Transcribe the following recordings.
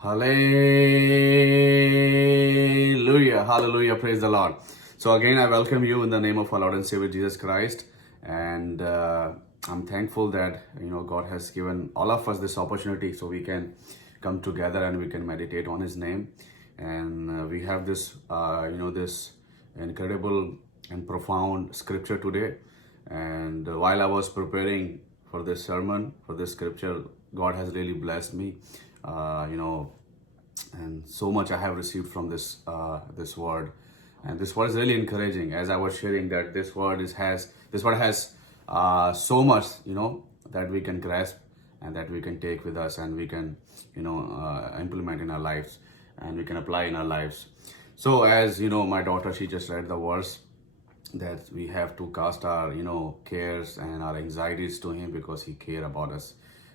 Hallelujah, hallelujah, praise the Lord. So, again, I welcome you in the name of our Lord and Savior Jesus Christ. And I'm thankful that, God has given all of us this opportunity so we can come together and we can meditate on His name. And we have this incredible and profound scripture today. And while I was preparing for this sermon, for this scripture, God has really blessed me. And so much I have received from this word, and this word is really encouraging. As I was sharing that this word has so much that we can grasp and that we can take with us and we can implement in our lives and we can apply in our lives. So as my daughter, she just read the verse that we have to cast our cares and our anxieties to Him because He care about us.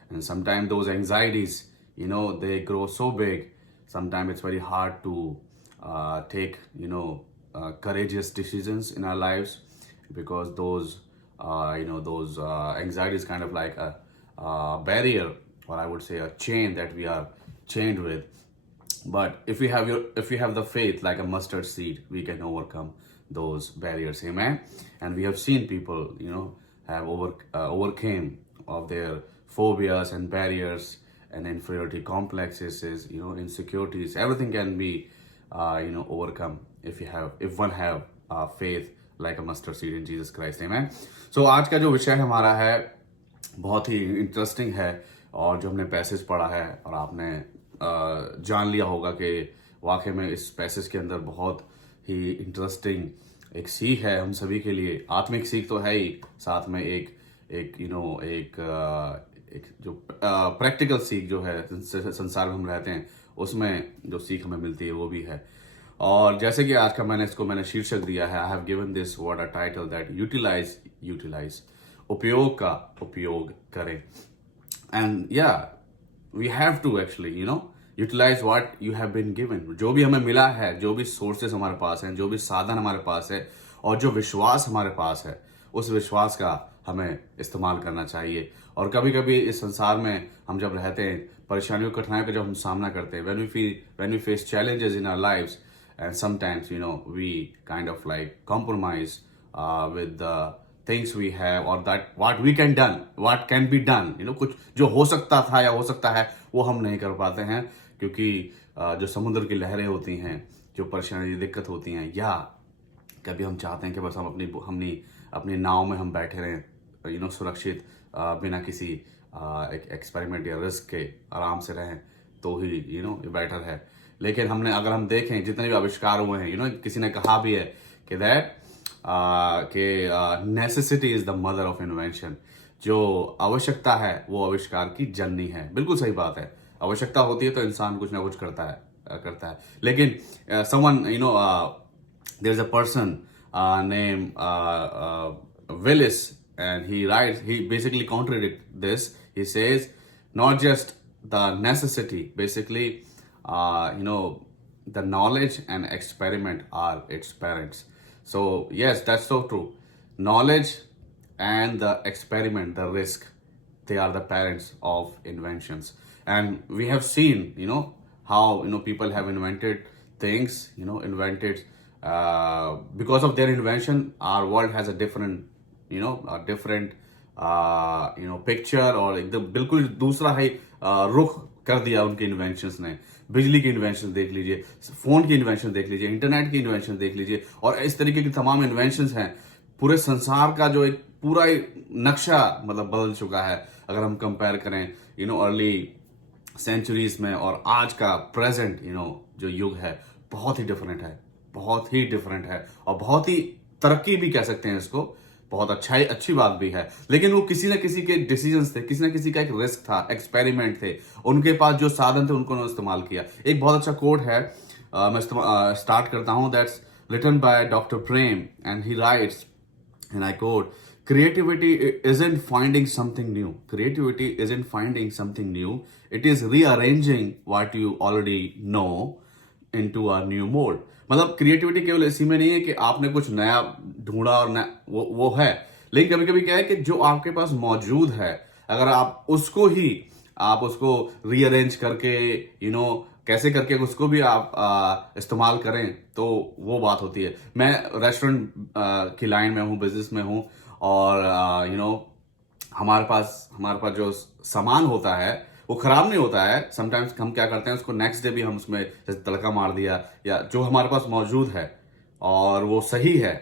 And sometimes those anxieties they grow so big. Sometimes it's very hard to take courageous decisions in our lives because those anxieties kind of like a barrier, or I would say a chain that we are chained with. But if we have the faith like a mustard seed, we can overcome those barriers. Amen. And we have seen people have overcame of their phobias and barriers and inferiority complexes, insecurities. Everything can be overcome if one have faith like a mustard seed in Jesus Christ. Amen. So आज का जो विषय हमारा है बहुत ही interesting है, और जो हमने पैसेज पढ़ा है और आपने जान लिया होगा कि वाकई में इस पैसेज के अंदर बहुत ही इंटरेस्टिंग एक सीख है हम सभी के लिए। आत्मिक सीख तो है ही, साथ में एक जो प्रैक्टिकल सीख जो है संसार में हम रहते हैं उसमें जो सीख हमें मिलती है वो भी है। और जैसे कि आज का मैंने शीर्षक दिया है, I have given this word a title that utilize उपयोग का उपयोग करें। And we have to actually utilize what you have been given. जो भी हमें मिला है, जो भी सोर्सेस हमारे पास हैं, जो भी साधन हमारे पास है और जो विश्वास हमारे पास है, उस विश्वास का हमें इस्तेमाल करना चाहिए। और कभी कभी इस संसार में हम जब रहते हैं, परेशानियों कठिनाइयों का जब हम सामना करते हैं, when we face challenges in our lives, and sometimes we kind of like compromise with the things we have, or that what can be done, कुछ जो हो सकता था या हो सकता है वो हम नहीं कर पाते हैं, क्योंकि जो समुद्र की लहरें होती हैं, जो परेशानी दिक्कत होती हैं, या कभी हम चाहते हैं कि बस हम अपनी नाव में हम बैठे रहें, सुरक्षित, बिना किसी एक एक्सपेरिमेंट या रिस्क के आराम से रहें तो ही बेटर है। लेकिन अगर हम देखें जितने भी आविष्कार हुए हैं, किसी ने कहा भी है कि necessity is the mother of invention. जो आवश्यकता है वो आविष्कार की जननी है। बिल्कुल सही बात है, आवश्यकता होती है तो इंसान कुछ ना कुछ करता है। लेकिन someone there's a person named Willis, and he basically contradicts this. He says not just the necessity, basically the knowledge and experiment are its parents. So yes, that's so true. Knowledge and the experiment, the risk, they are the parents of inventions. And we have seen how people have invented things, because of their invention our world has a different picture, और एकदम बिल्कुल दूसरा है रुख कर दिया उनके inventions ने। बिजली की इन्वेंशन देख लीजिए, फोन की इन्वेंशन देख लीजिए, इंटरनेट की इन्वेंशन देख लीजिए, और इस तरीके की तमाम इन्वेंशंस हैं। पूरे संसार का जो एक पूरा नक्शा मतलब बदल चुका है अगर हम कंपेयर करें अर्ली सेंचुरीज में, और आज का प्रेजेंट जो युग है बहुत ही डिफरेंट है और बहुत ही तरक्की भी कह सकते हैं इसको, बहुत अच्छी बात भी है। लेकिन वो किसी न किसी के डिसीजंस थे, किसी न किसी का एक रिस्क था, एक्सपेरिमेंट थे, उनके पास जो साधन थे उनको इस्तेमाल किया। एक बहुत अच्छा कोट है, मैं स्टार्ट करता हूँ, that's written by doctor Prem, and he writes, and I quote, creativity isn't finding something new. Creativity isn't finding something new. It is rearranging what you already know into a new mode. मतलब creativity केवल इसी में नहीं है कि आपने कुछ नया ढूंढा और वो है, लेकिन कभी कभी क्या है कि जो आपके पास मौजूद है, अगर आप उसको रीअरेंज करके कैसे करके उसको भी आप इस्तेमाल करें, तो वो बात होती है। मैं रेस्टोरेंट की लाइन में हूँ, बिजनेस में हूँ, और हमारे पास जो सामान होता है वो खराब नहीं होता है। समटाइम्स हम क्या करते हैं, उसको नेक्स्ट डे भी हम उसमें जैसे तड़का मार दिया, या जो हमारे पास मौजूद है और वो सही है,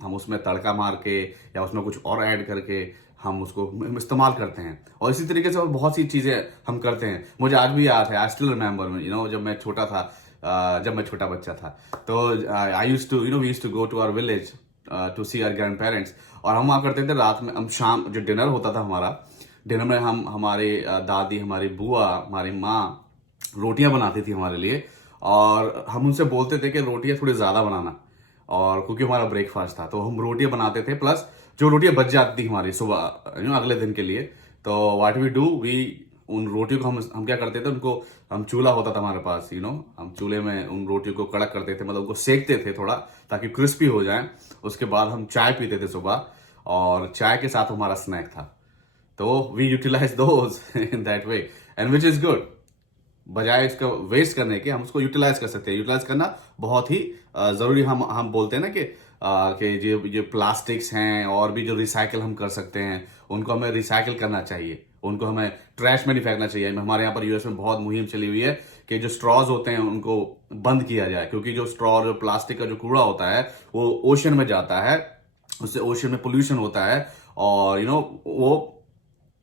हम उसमें तड़का मार के या उसमें कुछ और ऐड करके हम उसको इस्तेमाल करते हैं। और इसी तरीके से और बहुत सी चीज़ें हम करते हैं। मुझे आज भी याद है, आई स्टिल रिमेंबर, जब मैं छोटा था, जब मैं छोटा बच्चा था, तो I used to we used to go to our village to see our grandparents. और हम वहाँ करते थे रात में, हम शाम जो डिनर होता था हमारा, डिनर में हम हमारे दादी, हमारी बुआ, हमारी माँ रोटियां बनाती थी हमारे लिए, और हम उनसे बोलते थे कि रोटियां थोड़ी ज़्यादा बनाना, और क्योंकि हमारा ब्रेकफास्ट था तो हम रोटियां बनाते थे, प्लस जो रोटियां बच जाती थी हमारी सुबह अगले दिन के लिए, तो व्हाट वी डू, वी उन रोटियों को हम क्या करते थे, उनको हम चूल्हा होता था हमारे पास, हम चूल्हे में उन रोटियों को कड़क करते थे, मतलब उनको सेकते थे थोड़ा ताकि क्रिस्पी हो जाए। उसके बाद हम चाय पीते थे सुबह, और चाय के साथ हमारा स्नैक था। तो we utilize those in that way, and which is good. बजाय इसका वेस्ट करने के हम उसको यूटिलाइज कर सकते हैं। यूटिलाइज करना बहुत ही जरूरी। हम बोलते हैं ना कि ये प्लास्टिक्स हैं और भी जो रिसाइकिल हम कर सकते हैं, उनको हमें रिसाइकिल करना चाहिए, उनको हमें ट्रैश में नहीं फेंकना चाहिए। हमारे यहाँ पर यूएस में बहुत मुहिम चली हुई है कि जो स्ट्रॉज होते हैं उनको बंद किया जाए, क्योंकि जो स्ट्रॉ और प्लास्टिक का जो कूड़ा होता है वो ओशन में जाता है, उससे ओशन में पोल्यूशन होता है, और वो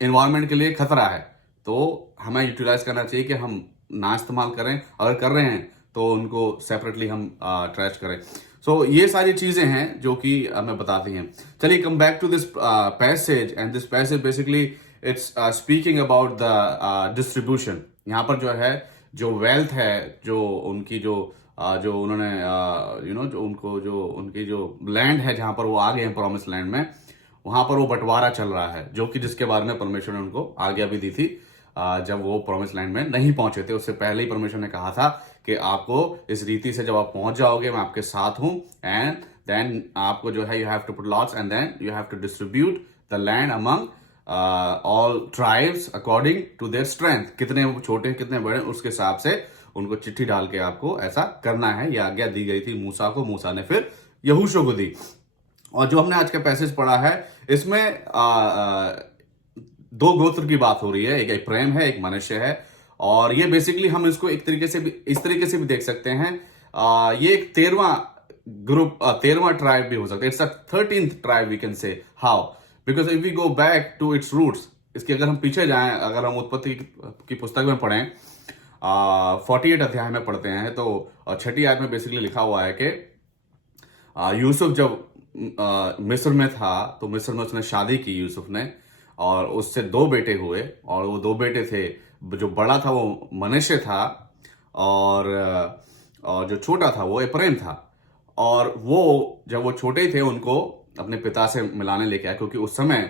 इन्वायरमेंट के लिए खतरा है। तो हमें यूटिलाइज करना चाहिए कि हम ना इस्तेमाल करें, अगर कर रहे हैं तो उनको सेपरेटली हम ट्रैश करें। सो ये सारी चीजें हैं जो कि हमें बताती हैं। चलिए, come back to this passage, and this passage basically it's speaking about the distribution. यहाँ पर जो है, जो वेल्थ है, जो उनकी जो उन्होंने जो उनको जो उनकी जो लैंड है जहां पर वो आ गए हैं प्रॉमिस लैंड में, वहां पर वो बंटवारा चल रहा है, जो कि जिसके बारे में परमेश्वर ने उनको आज्ञा भी दी थी जब वो प्रॉमिस लैंड में नहीं पहुंचे थे। उससे पहले ही परमेश्वर ने कहा था कि आपको इस रीति से जब आप पहुंच जाओगे, मैं आपके साथ हूं, एंड देन आपको जो है, you have to put lots and then you have to distribute the land among all tribes according to their strength. कितने छोटे कितने बड़े, उसके हिसाब से उनको चिट्ठी डाल के आपको ऐसा करना है। यह आज्ञा दी गई थी मूसा को, मूसा ने फिर यहोशू को दी। और जो हमने आज का पैसेज पढ़ा है, इसमें दो गोत्र की बात हो रही है, एक एफ्राइम है, एक मनश्शे है। और ये बेसिकली हम इसको एक तरीके से भी, इस तरीके से भी देख सकते हैं, ये एक 13वां ग्रुप, 13वां ट्राइब भी हो सकता है। It's a 13th tribe we can say. How? Because if we go back to its roots, इसके अगर हम पीछे जाएं, अगर हम उत्पत्ति की पुस्तक में पढ़ें, 48 अध्याय में पढ़ते हैं, तो 6ठी आयत में बेसिकली लिखा हुआ है कि यूसुफ जब मिस्र में था, तो मिस्र में उसने शादी की यूसुफ ने, और उससे 2 बेटे हुए, और वो 2 बेटे थे, जो बड़ा था वो मनश्शे था, और जो छोटा था वो एफ्राइम था। और वो जब वो छोटे थे, उनको अपने पिता से मिलाने लेके आया, क्योंकि उस समय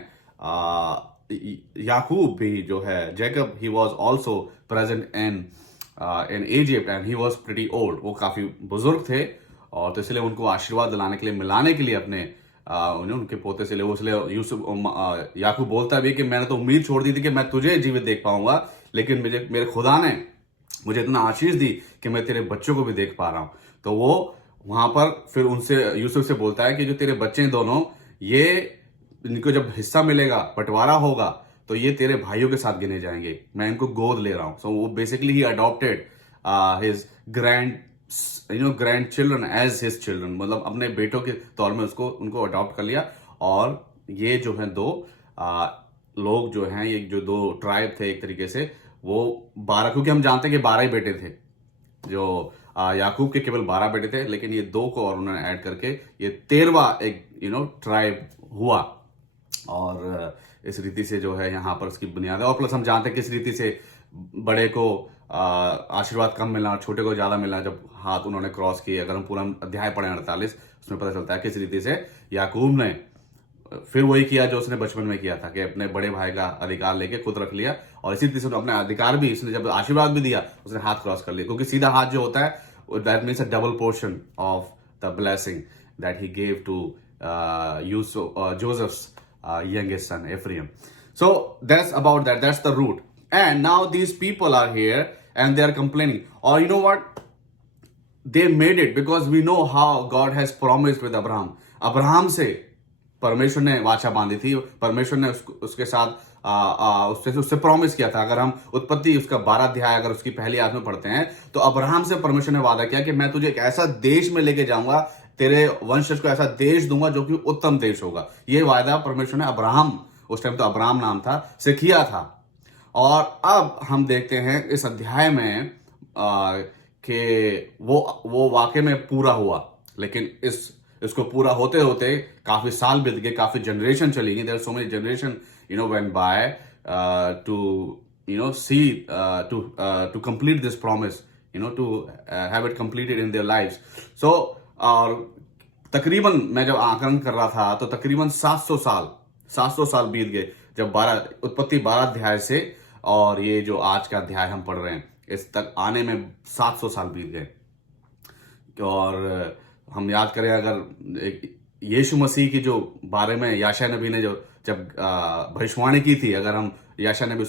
याकूब भी जो है, Jacob, he was also present in Egypt, and he was pretty old. वो काफी बुजुर्ग थे, और तो इसलिए उनको आशीर्वाद दिलाने के लिए, मिलाने के लिए अपने उनके पोते से ले, वो इसलिए यूसुफ याकूब बोलता भी कि मैंने तो उम्मीद छोड़ दी थी कि मैं तुझे जीवित देख पाऊंगा, लेकिन मेरे खुदा ने मुझे इतना आशीष दी कि मैं तेरे बच्चों को भी देख पा रहा हूं। तो वो वहां पर फिर उनसे, यूसुफ से बोलता है कि जो तेरे बच्चे दोनों, ये इनको जब हिस्सा मिलेगा, बंटवारा होगा, तो ये तेरे भाइयों के साथ गिने जाएंगे, मैं इनको गोद ले रहा हूं। सो वो basically he adopted his grandchildren as his children, मतलब अपने बेटों के तौर में उनको अडॉप्ट कर लिया। और ये जो है 2 लोग जो हैं, ये जो 2 ट्राइब थे, एक तरीके से वो 12, क्योंकि हम जानते हैं कि 12 ही बेटे थे, जो याकूब के केवल 12 बेटे थे, लेकिन ये 2 को और उन्होंने ऐड करके ये 13वां एक ट्राइब हुआ। और इस रीति से जो है यहाँ पर उसकी बुनियाद है। और प्लस हम जानते हैं किस रीति से बड़े को आशीर्वाद कम मिला, छोटे को ज्यादा मिला, जब हाथ उन्होंने क्रॉस किए। अगर हम पूरा अध्याय पढ़े 48, उसमें पता चलता है किस रीति से याकूब ने फिर वही किया जो उसने बचपन में किया था, कि अपने बड़े भाई का अधिकार लेके खुद रख लिया। और इसी रीति से अपने अधिकार भी, इसने जब आशीर्वाद भी दिया, उसने हाथ क्रॉस कर लिया, क्योंकि सीधा हाथ जो होता है, that means a double portion of the blessing that he gave to Joseph's youngest son Ephraim. So that's about that. That's the root. And now these people are here, and they are complaining. Or you know what? They made it because we know how God has promised with Abraham. Abraham से परमेश्वर ने वाचा बांधी थी, परमेश्वर ने उसके साथ उससे प्रॉमिस किया था। अगर हम उत्पत्ति उसका 12 अध्याय अगर उसकी पहली आयत में पढ़ते हैं तो अब्राहम से परमेश्वर ने वादा किया कि मैं तुझे एक ऐसा देश में लेके जाऊंगा, तेरे वंशज को ऐसा देश दूंगा जो कि उत्तम देश होगा। ये वादा परमेश्वर ने अब्राहम, उस टाइम तो अब्राहम नाम था, से किया था। और अब हम देखते हैं इस अध्याय में कि वो वाकई में पूरा हुआ, लेकिन इसको पूरा होते होते काफी साल बीत गए, काफी जनरेशन चली गई। There are so many generation went by to see to complete this promise, to have it completed in their lives. So और तकरीबन मैं जब आकलन कर रहा था तो तकरीबन 700 साल बीत गए जब उत्पत्ति 12 अध्याय से और ये जो आज का अध्याय हम पढ़ रहे हैं इस तक आने में 700 साल बीत गए। और हम याद करें अगर यीशु मसीह की जो बारे में यशायाह नबी ने जब भविष्यवाणी की थी, अगर हम यशायाह नबी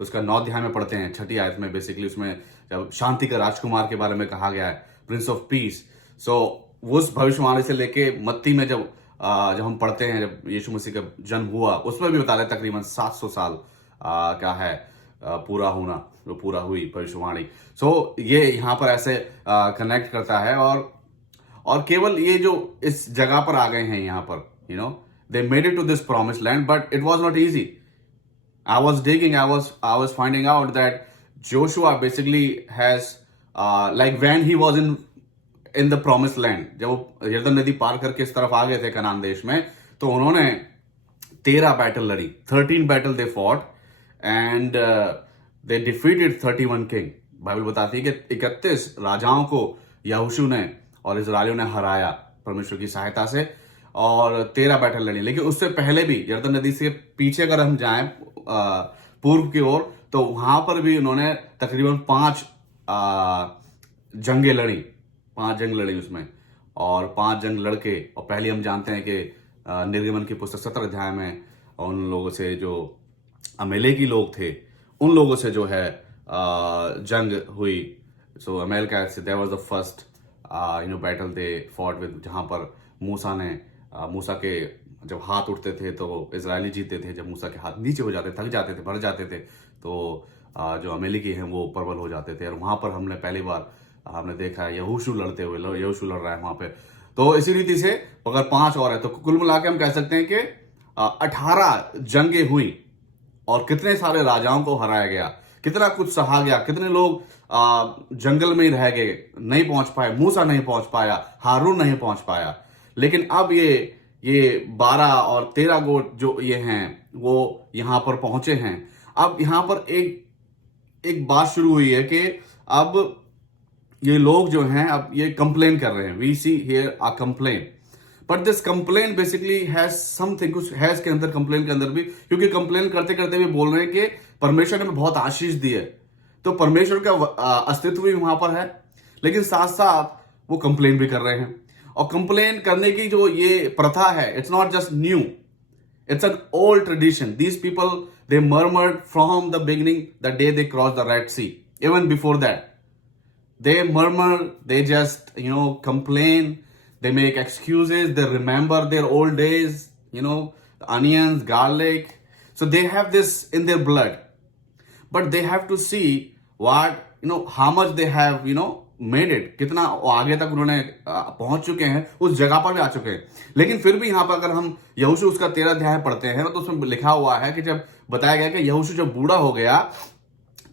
उसका 9 अध्याय में पढ़ते हैं 6ठी आयत में, बेसिकली उसमें जब शांति का राजकुमार के बारे में कहा गया है, प्रिंस ऑफ पीस। सो उस भविष्यवाणी से लेके मत्ती में जब हम पढ़ते हैं जब यीशु मसीह का जन्म हुआ, उसमें भी बता रहे तकरीबन 700 साल क्या है पूरा होना, जो पूरा हुई भविष्यवाणी। सो ये यहाँ पर ऐसे कनेक्ट करता है और केवल ये जो इस जगह पर आ गए हैं यहाँ पर, they made it to this promised land, but it was not easy. I was digging, I was finding out that Joshua basically has like when he was in the promised land, जब वो यरदन नदी पार करके इस तरफ आ गए थे कनान देश में, तो उन्होंने 13 बैटल लड़ी, 13 battle they fought and they defeated 31 king. Bible बताती है कि 31 राजाओं को यहोशू ने और इजरायलियों ने हराया परमेश्वर की सहायता से, और 13 बैटल लड़ी। लेकिन उससे पहले भी यरदन नदी से पीछे अगर हम जाएं पूर्व की ओर, तो वहां पर भी उन्होंने तकरीबन 5 जंगें लड़ी, 5 जंग लड़ी उसमें, और 5 जंग लड़के। और पहले हम जानते हैं कि निर्गमन की पुस्तक 17 अध्याय में उन लोगों से जो अमेलेकी लोग थे उन लोगों से जो है जंग हुई। सो अमेलेका से that was the first battle they fought with, जहां पर मूसा के जब हाथ उठते थे तो इजरायली जीतते थे, जब मूसा के हाथ नीचे हो जाते, थक जाते थे, भर जाते थे, तो जो अमेलेकी हैं वो प्रबल हो जाते थे। और वहां पर हमने पहली बार हमने देखा है यहोशू लड़ते हुए, यहोशू लड़ रहा है वहां पे। तो इसी रीति से अगर 5 और है तो कुल मिला के हम कह सकते हैं कि 18 जंगें हुई और कितने सारे राजाओं को हराया गया, कितना कुछ सहा गया, कितने लोग जंगल में ही रह गए, नहीं पहुंच पाए, मूसा नहीं पहुंच पाया, हारून नहीं पहुंच पाया। लेकिन अब ये 12 और 13 गोट जो ये हैं वो यहां पर पहुंचे हैं। अब यहां पर एक बात शुरू हुई है कि अब ये लोग जो हैं अब ये कंप्लेन कर रहे हैं। We see here a complain, but this complain basically has something, कुछ है इसके अंदर, कंप्लेन के अंदर भी, क्योंकि कंप्लेन करते करते भी बोल रहे हैं कि परमेश्वर ने बहुत आशीष दी है, तो परमेश्वर का अस्तित्व भी वहां पर है, लेकिन साथ साथ वो कंप्लेन भी कर रहे हैं। और कंप्लेन करने की जो ये प्रथा है, it's not just new, it's an old tradition. These people they murmured from the beginning the day they cross the Red Sea, even before that they murmur, they just complain, they make excuses, they remember their old days, the onions, garlic, so they have this in their blood, but they have to see what how much they have made it, कितना आगे तक उन्होंने पहुंच चुके हैं, उस जगह पर भी आ चुके हैं। लेकिन फिर भी यहाँ पर अगर हम यहोशू उसका 13 अध्याय पढ़ते हैं तो उसमें लिखा हुआ है कि जब बताया गया कि यहोशू जब बूढ़ा हो गया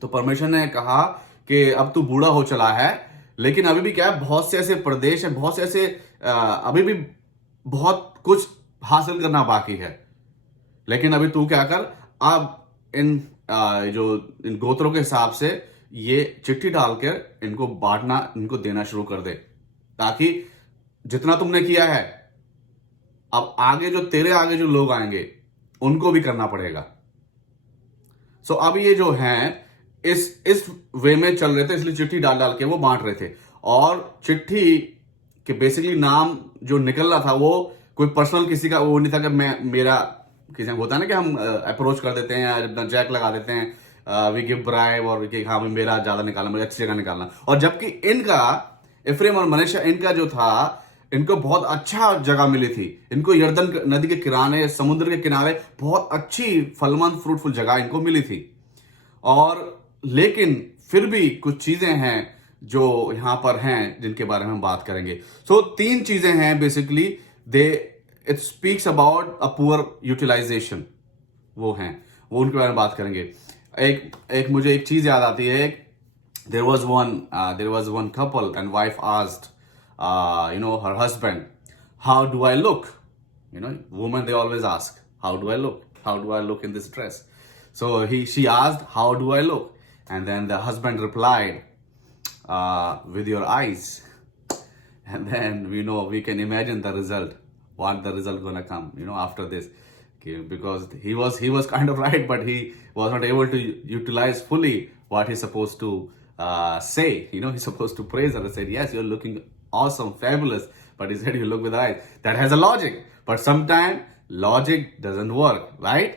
तो परमेश्वर ने कहा कि अब तू बूढ़ा हो चला है, लेकिन अभी भी क्या है, बहुत से ऐसे प्रदेश हैं, बहुत से ऐसे अभी भी बहुत कुछ हासिल करना बाकी है। लेकिन अभी तू क्या कर, अब इन गोत्रों के हिसाब से ये चिट्ठी डालकर इनको बांटना, इनको देना शुरू कर दे, ताकि जितना तुमने किया है अब आगे जो तेरे आगे जो लोग आएंगे उनको भी करना पड़ेगा। सो अब ये जो हैं इस वे में चल रहे थे, इसलिए चिट्ठी डाल के वो बांट रहे थे। और चिट्ठी के बेसिकली नाम जो निकल रहा था वो कोई पर्सनल किसी का वो नहीं था कि मेरा किसी होता है ना कि हम अप्रोच कर देते हैं, अपना जैक लगा देते हैं वी गिव ब्राइब और कि हाँ भाई मेरा ज्यादा निकालना, मुझे अच्छी जगह निकालना। और जबकि इनका इफ्रेम और मनश्शे इनका जो था, इनको बहुत अच्छा जगह मिली थी। इनको यरदन नदी के किनारे, समुद्र के किनारे बहुत अच्छी फलवंत फ्रूटफुल जगह इनको मिली थी। और लेकिन फिर भी कुछ चीजें हैं जो यहां पर हैं जिनके बारे में हम बात करेंगे। सो 3 चीजें हैं basically, it speaks about a poor utilization, वो उनके बारे में बात करेंगे। एक मुझे एक चीज याद आती है। there was one couple and wife asked her husband, how do I look? Women, they always ask, how do I look in this dress? So she asked, how do I look? And then the husband replied, with your eyes. And then we can imagine the result, what the result gonna come after this. Okay, because he was kind of right, but he was not able to utilize fully what he's supposed to say. He's supposed to praise her and say, yes, you're looking awesome, fabulous, but he said you look with the eyes. That has a logic, but sometimes logic doesn't work, right?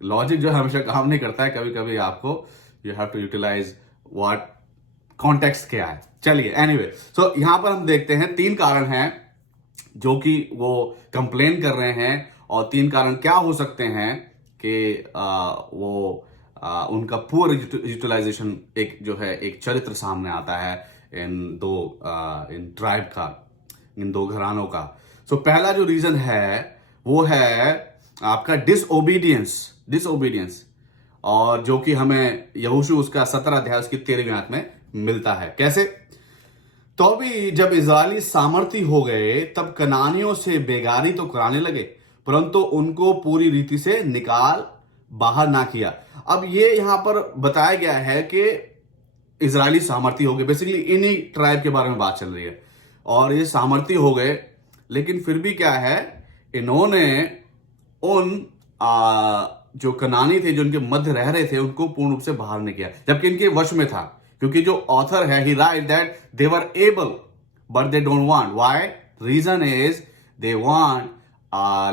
Logic जो हमेशा काम नहीं करता है, कभी कभी आपको you have to utilize what context क्या है। चलिए एनीवे, सो यहां पर हम देखते हैं 3 कारण हैं जो कि वो कंप्लेन कर रहे हैं, और 3 कारण क्या हो सकते हैं कि उनका पुअर यूटिलाइजेशन एक जो है एक चरित्र सामने आता है इन ट्राइब का, इन 2 घरानों का। सो पहला जो रीजन है वो है आपका डिसओबीडियंस, और जो कि हमें यहोशू उसका 17 अध्याय उसकी 13वीं आयत में मिलता है। कैसे? तो भी जब इजरायली सामर्थी हो गए तब कनानियों से बेगारी तो कराने लगे, परंतु उनको पूरी रीति से निकाल बाहर ना किया। अब ये यहां पर बताया गया है कि इजरायली सामर्थी हो गए, बेसिकली इन्हीं ट्राइब के बारे में बात चल रही है, और ये सामर्थी हो गए, लेकिन फिर भी क्या है, इन्होंने उन जो कनानी थे जो उनके मध्य रह रहे थे उनको पूर्ण रूप से बाहर नहीं किया, जबकि इनके वश में था। क्योंकि जो ऑथर है he write that they were able but they don't want. Why? Reason is they want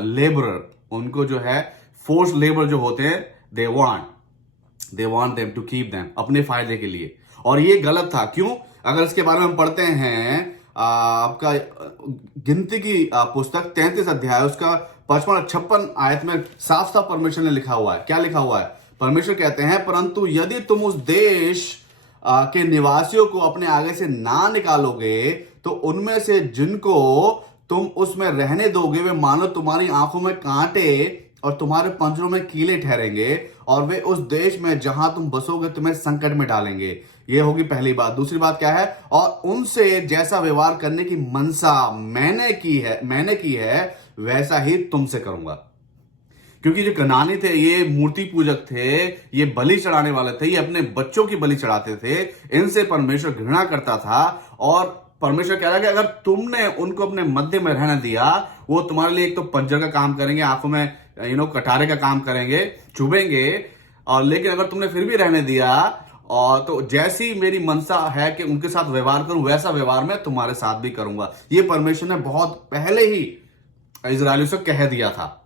labourer, उनको जो है फोर्स लेबर जो होते हैं, they want them to keep them अपने फायदे के लिए, और ये गलत था। क्यों? अगर इसके बारे में हम पढ़ते हैं आपका गिनती की पुस्तक 33 अध्याय उसका 55 और 56 आयत में साफ साफ परमेश्वर ने लिखा हुआ है। क्या लिखा हुआ है? परमेश्वर कहते हैं, परंतु यदि तुम उस देश के निवासियों को अपने आगे से ना निकालोगे तो उनमें से जिनको तुम उसमें रहने दोगे वे मानो तुम्हारी आंखों में कांटे और तुम्हारे पंजरों में कीले ठहरेंगे, और वे उस देश में जहां तुम बसोगे तुम्हें संकट में डालेंगे। ये होगी पहली बात। दूसरी बात क्या है? और उनसे जैसा व्यवहार करने की मनसा मैंने की है वैसा ही तुमसे करूंगा। क्योंकि जो कनानी थे ये मूर्ति पूजक थे, ये बलि चढ़ाने वाले थे, ये अपने बच्चों की बलि चढ़ाते थे, इनसे परमेश्वर घृणा करता था। और परमेश्वर कह रहा है कि अगर तुमने उनको अपने मध्य में रहने दिया, वो तुम्हारे लिए एक तो पंजर का काम करेंगे, आंखों में कटारे का काम करेंगे, चुभेंगे, और लेकिन अगर तुमने फिर भी रहने दिया, और तो जैसी मेरी मनसा है कि उनके साथ व्यवहार करूं वैसा व्यवहार मैं तुम्हारे साथ भी करूंगा। ये परमेश्वर ने बहुत पहले ही इजरायलियों से कह दिया था।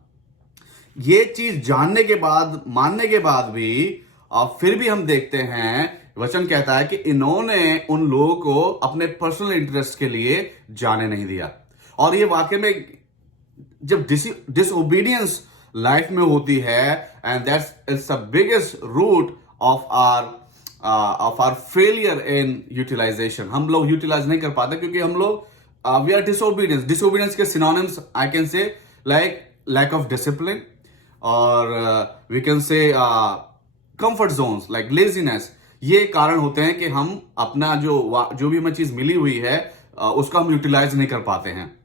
ये चीज जानने के बाद, मानने के बाद भी फिर भी हम देखते हैं वचन कहता है कि इन्होंने उन लोगों को अपने पर्सनल इंटरेस्ट के लिए जाने नहीं दिया। और ये वाकई में जब डिसओबीडियंस लाइफ में होती है, and that's it's the biggest root of our failure in utilisation. हम लोग यूटिलाइज नहीं कर पाते क्योंकि हम लोग वी आर डिसओबीडियंस के synonyms I can say like lack of discipline, और we can say comfort zones like laziness. ये कारण होते हैं कि हम अपना जो भी हमें चीज मिली हुई है उसको हम यूटिलाइज नहीं कर पाते हैं,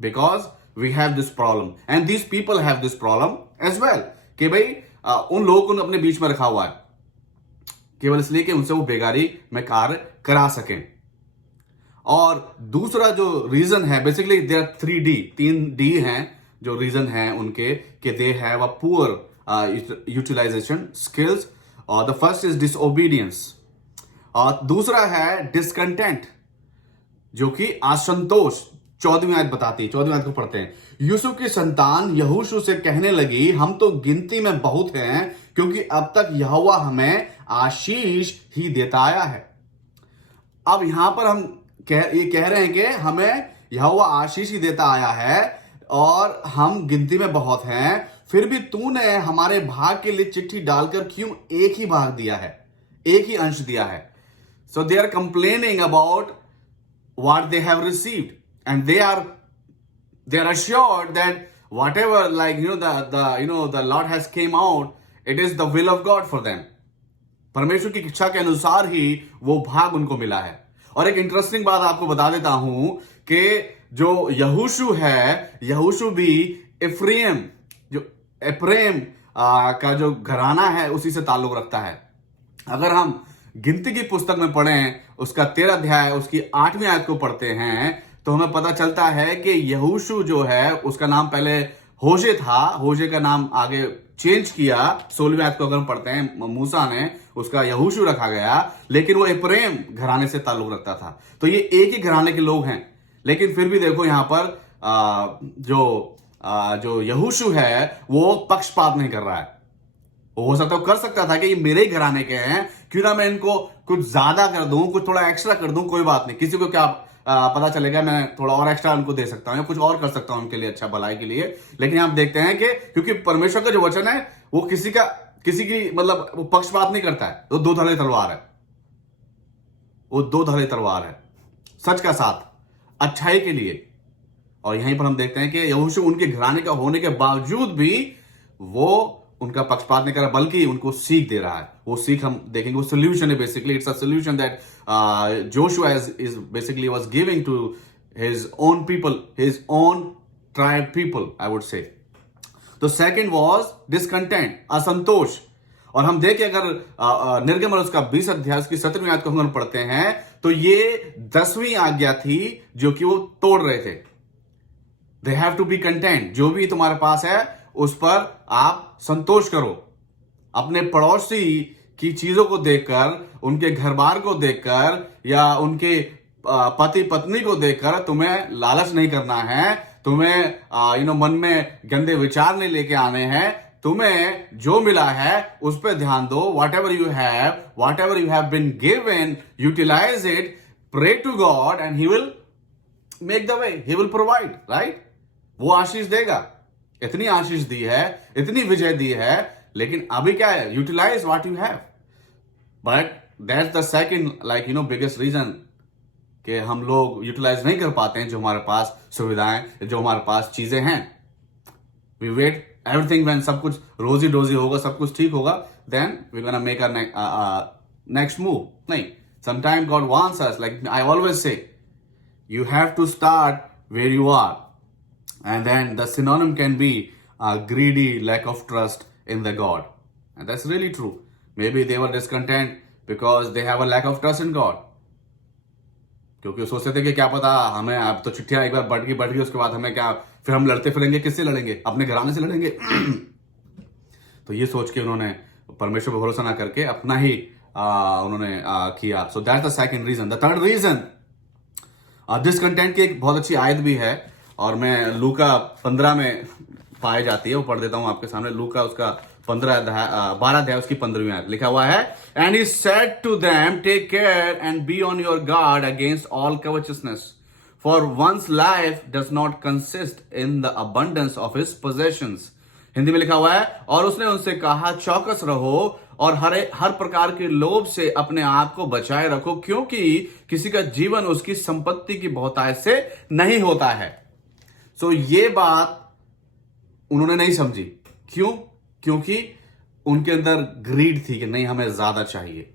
because we have this problem and these people have this problem as well, कि भाई उन लोगों को अपने बीच में रखा हुआ है केवल इसलिए कि उनसे वो बेगारी में कार्य करा सकें। और दूसरा जो रीजन है, बेसिकली देयर आर 3 डी हैं जो रीजन है उनके, कि they have a poor utilization skills. और द फर्स्ट इज डिसओबीडियंस, और दूसरा है डिसकंटेंट, जो कि असंतोष। 14वीं आयत बताती है, 14वीं आयत को पढ़ते हैं। यूसुफ की संतान यहोशू से कहने लगी, हम तो गिनती में बहुत हैं, क्योंकि अब तक यहोवा हमें आशीष ही देता आया है। अब यहां पर हम ये कह रहे हैं कि हमें यहोवा आशीष ही देता आया है और हम गिनती में बहुत हैं, फिर भी तूने हमारे भाग के लिए चिट्ठी डालकर क्यों एक ही भाग दिया है, एक ही अंश दिया है। So they are complaining about what they have received, and they are assured that whatever, like the Lord has came out, it is the will of God for them. परमेश्वर की इच्छा के अनुसार ही वो भाग उनको मिला है। और एक इंटरेस्टिंग बात आपको बता देता हूं कि जो यहोशू है, यहोशू भी एफ्रेम, जो एफ्रेम का जो घराना है उसी से ताल्लुक रखता है। अगर हम गिनती की पुस्तक में पढ़ें, उसका 13 अध्याय उसकी 8वीं आयत को पढ़ते हैं, तो हमें पता चलता है कि यहोशू जो है, उसका नाम पहले होशे था, होशे का नाम आगे चेंज किया। 16वीं आयत को अगर हम पढ़ते हैं, मूसा ने उसका यहोशू रखा गया, लेकिन वो एफ्रेम घराने से ताल्लुक रखता था। तो ये एक ही घराने के लोग हैं, लेकिन फिर भी देखो यहां पर जो यहोशू है वो पक्षपात नहीं कर रहा है। हो सकता कर सकता था कि ये मेरे ही घराने के हैं, क्यों ना मैं इनको कुछ ज्यादा कर दूं, कुछ थोड़ा एक्स्ट्रा कर दूं, कोई बात नहीं, किसी को क्या पता चलेगा, मैं थोड़ा और एक्स्ट्रा उनको दे सकता हूं या कुछ और कर सकता हूं उनके लिए, अच्छा भलाई के लिए। लेकिन आप देखते हैं कि क्योंकि परमेश्वर का जो वचन है वो किसी की मतलब वो पक्षपात नहीं करता है, वो दो धारी तलवार है, वो दो धारी तलवार है, सच का साथ, अच्छाई के लिए। और यहीं पर हम देखते हैं कि यहोशू उनके घराने का होने के बावजूद भी वो उनका पक्षपात नहीं कर रहा, बल्कि उनको सीख दे रहा है। वो सीख हम देखेंगे, वो सोल्यूशन है basically. It's a solution that Joshua is basically was giving to his own people, his own tribe people, I would say. तो सेकंड वाज डिसकंटेंट, असंतोष। और हम देखें अगर निर्गमन उसका 20 अध्याय की 17वीं आयत को हम पढ़ते हैं, तो ये 10वीं आज्ञा थी जो कि वो तोड़ रहे थे। They have to be content, जो भी तुम्हारे पास है उस पर आप संतोष करो। अपने पड़ोसी की चीजों को देखकर, उनके घर बार को देखकर या उनके पति पत्नी को देखकर तुम्हें लालच नहीं करना है, तुम्हें मन में गंदे विचार नहीं लेके आने हैं। तुम्हें जो मिला है उस पर ध्यान दो। whatever you have been given, utilize it, pray to God and he will make the way, he will provide, right? वो आशीष देगा। इतनी आशीष दी है, इतनी विजय दी है, लेकिन अभी क्या है? Utilize what you have. But that's the second biggest reason कि हम लोग यूटिलाइज नहीं कर पाते हैं जो हमारे पास सुविधाएं, जो हमारे पास चीजें हैं। वी वेट एवरीथिंग व्हेन सब कुछ रोजी रोजी होगा, सब कुछ ठीक होगा, then we gonna make a next move. नहीं, sometime God wants us, like I always say, you have to start where you are, and then the synonym can be a greedy lack of trust in the God, and that's really true. Maybe they were discontent because they have a lack of trust in God, क्योंकि वो सोचते थे कि क्या पता हमें, अब तो चिट्ठियां एक बार बढ़ गई उसके बाद हमें क्या, फिर हम लड़ते फिरेंगे, किससे लड़ेंगे? अपने घराने से लड़ेंगे। तो ये सोच के उन्होंने परमेश्वर पर भरोसा ना करके अपना ही उन्होंने किया। So that's the second reason. The third reason, discontent की एक बहुत अच्छी आयत भी है, और मैं लूका 15 में पाई जाती है, वो पढ़ देता हूं आपके सामने। लूका उसका 12 अध्याय उसकी 15वीं आयत लिखा हुआ है, and he said to them, take care and be on your guard against all covetousness, for one's life does not consist in the abundance of his possessions. Hindi में लिखा हुआ है, और उसने उनसे कहा, चौकस रहो और हर प्रकार के लोभ से अपने आप को बचाए रखो, क्योंकि किसी का जीवन उसकी संपत्ति की बहुतायत से नहीं होता है। सो ये बात उन्होंने नहीं समझी। क्यों? क्योंकि उनके अंदर ग्रीड थी कि नहीं, हमें ज्यादा चाहिए।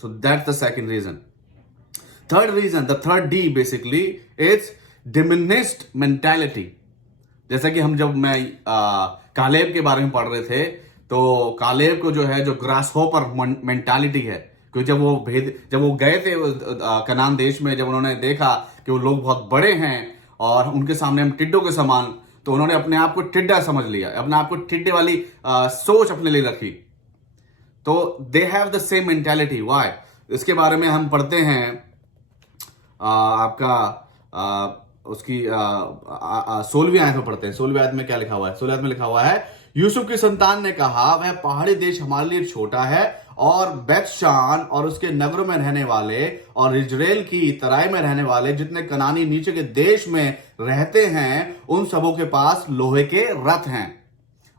So that's the second reason. Third reason, the third D basically it's diminished mentality. जैसा कि हम जब मैं कालेब के बारे में पढ़ रहे थे, तो कालेब को जो है, जो ग्रास होपर मेंटालिटी है, क्योंकि जब वो गए थे कनान देश में, जब उन्होंने देखा कि वो लोग बहुत बड़े हैं और उनके सामने हम टिड्डों के समान, तो उन्होंने अपने आप को टिड्डा समझ लिया, अपने आप को टिड्डे वाली सोच अपने लिए रखी। तो they have the same mentality. Why? इसके बारे में हम पढ़ते हैं आपका उसकी 16वीं आयत में पढ़ते हैं। 16वीं आयत में क्या लिखा हुआ है? 16वीं आयत में लिखा हुआ है, यूसुफ की संतान ने कहा, वह पहाड़ी देश हमारे लिए छोटा है और बेतशान और उसके नगरों में रहने वाले और इजराइल की तराई में रहने वाले जितने कनानी नीचे के देश में रहते हैं, उन सबों के पास लोहे के रथ हैं।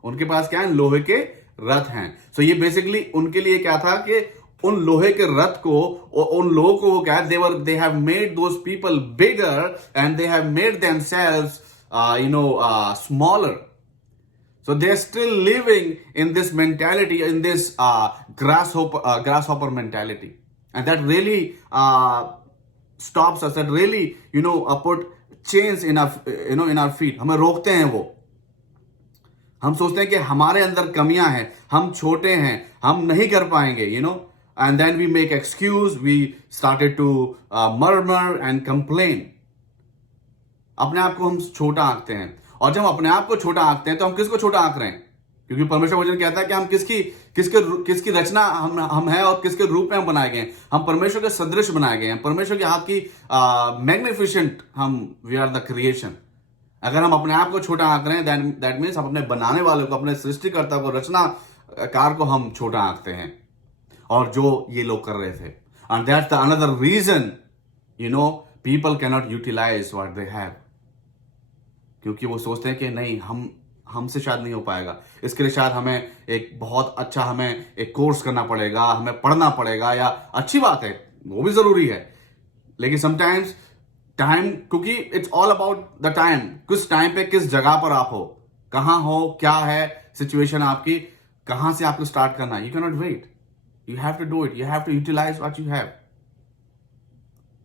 उनके पास क्या है? लोहे के रथ हैं। सो ये बेसिकली उनके लिए क्या था कि उन लोहे के रथ को, उन लोगों को वो क्या, they have made those people bigger and they have made themselves smaller. So they're still living in this mentality, in this grasshopper mentality, and that really stops us. That really, put chains in our feet. हमें रोकते हैं वो. हम सोचते हैं कि हमारे अंदर कमियां हैं, हम छोटे हैं, हम नहीं कर पाएंगे, and then we make excuse. We started to murmur and complain. अपने आप को हम छोटा आंकते हैं, और जब हम अपने आप को छोटा आंकते हैं तो हम किसको छोटा आंक रहे हैं? क्योंकि परमेश्वर वचन कहता है कि हम किसकी रचना हम हैं और किसके रूप में हम बनाए गए हैं। हम परमेश्वर के सदृश बनाए गए हैं, परमेश्वर के हाथ की magnificent we are the creation. अगर हम अपने आप को छोटा आंक रहे हैं, दैट मीन्स हम अपने बनाने वाले को, अपने सृष्टिकर्ता को, रचनाकार को हम छोटा आंकते हैं, और जो ये लोग कर रहे थे। And that's the another reason people can not utilize what they have, क्योंकि वो सोचते हैं कि नहीं, हमसे शायद नहीं हो पाएगा, इसके लिए शायद हमें एक बहुत अच्छा एक कोर्स करना पड़ेगा, हमें पढ़ना पड़ेगा, या अच्छी बात है, वो भी जरूरी है, लेकिन समटाइम्स टाइम, क्योंकि it's all about the time, किस टाइम पे किस जगह पर आप हो, कहां हो, क्या है सिचुएशन आपकी, कहां से आपको स्टार्ट करना। You can not wait, you have to do it, you have to utilize what you have.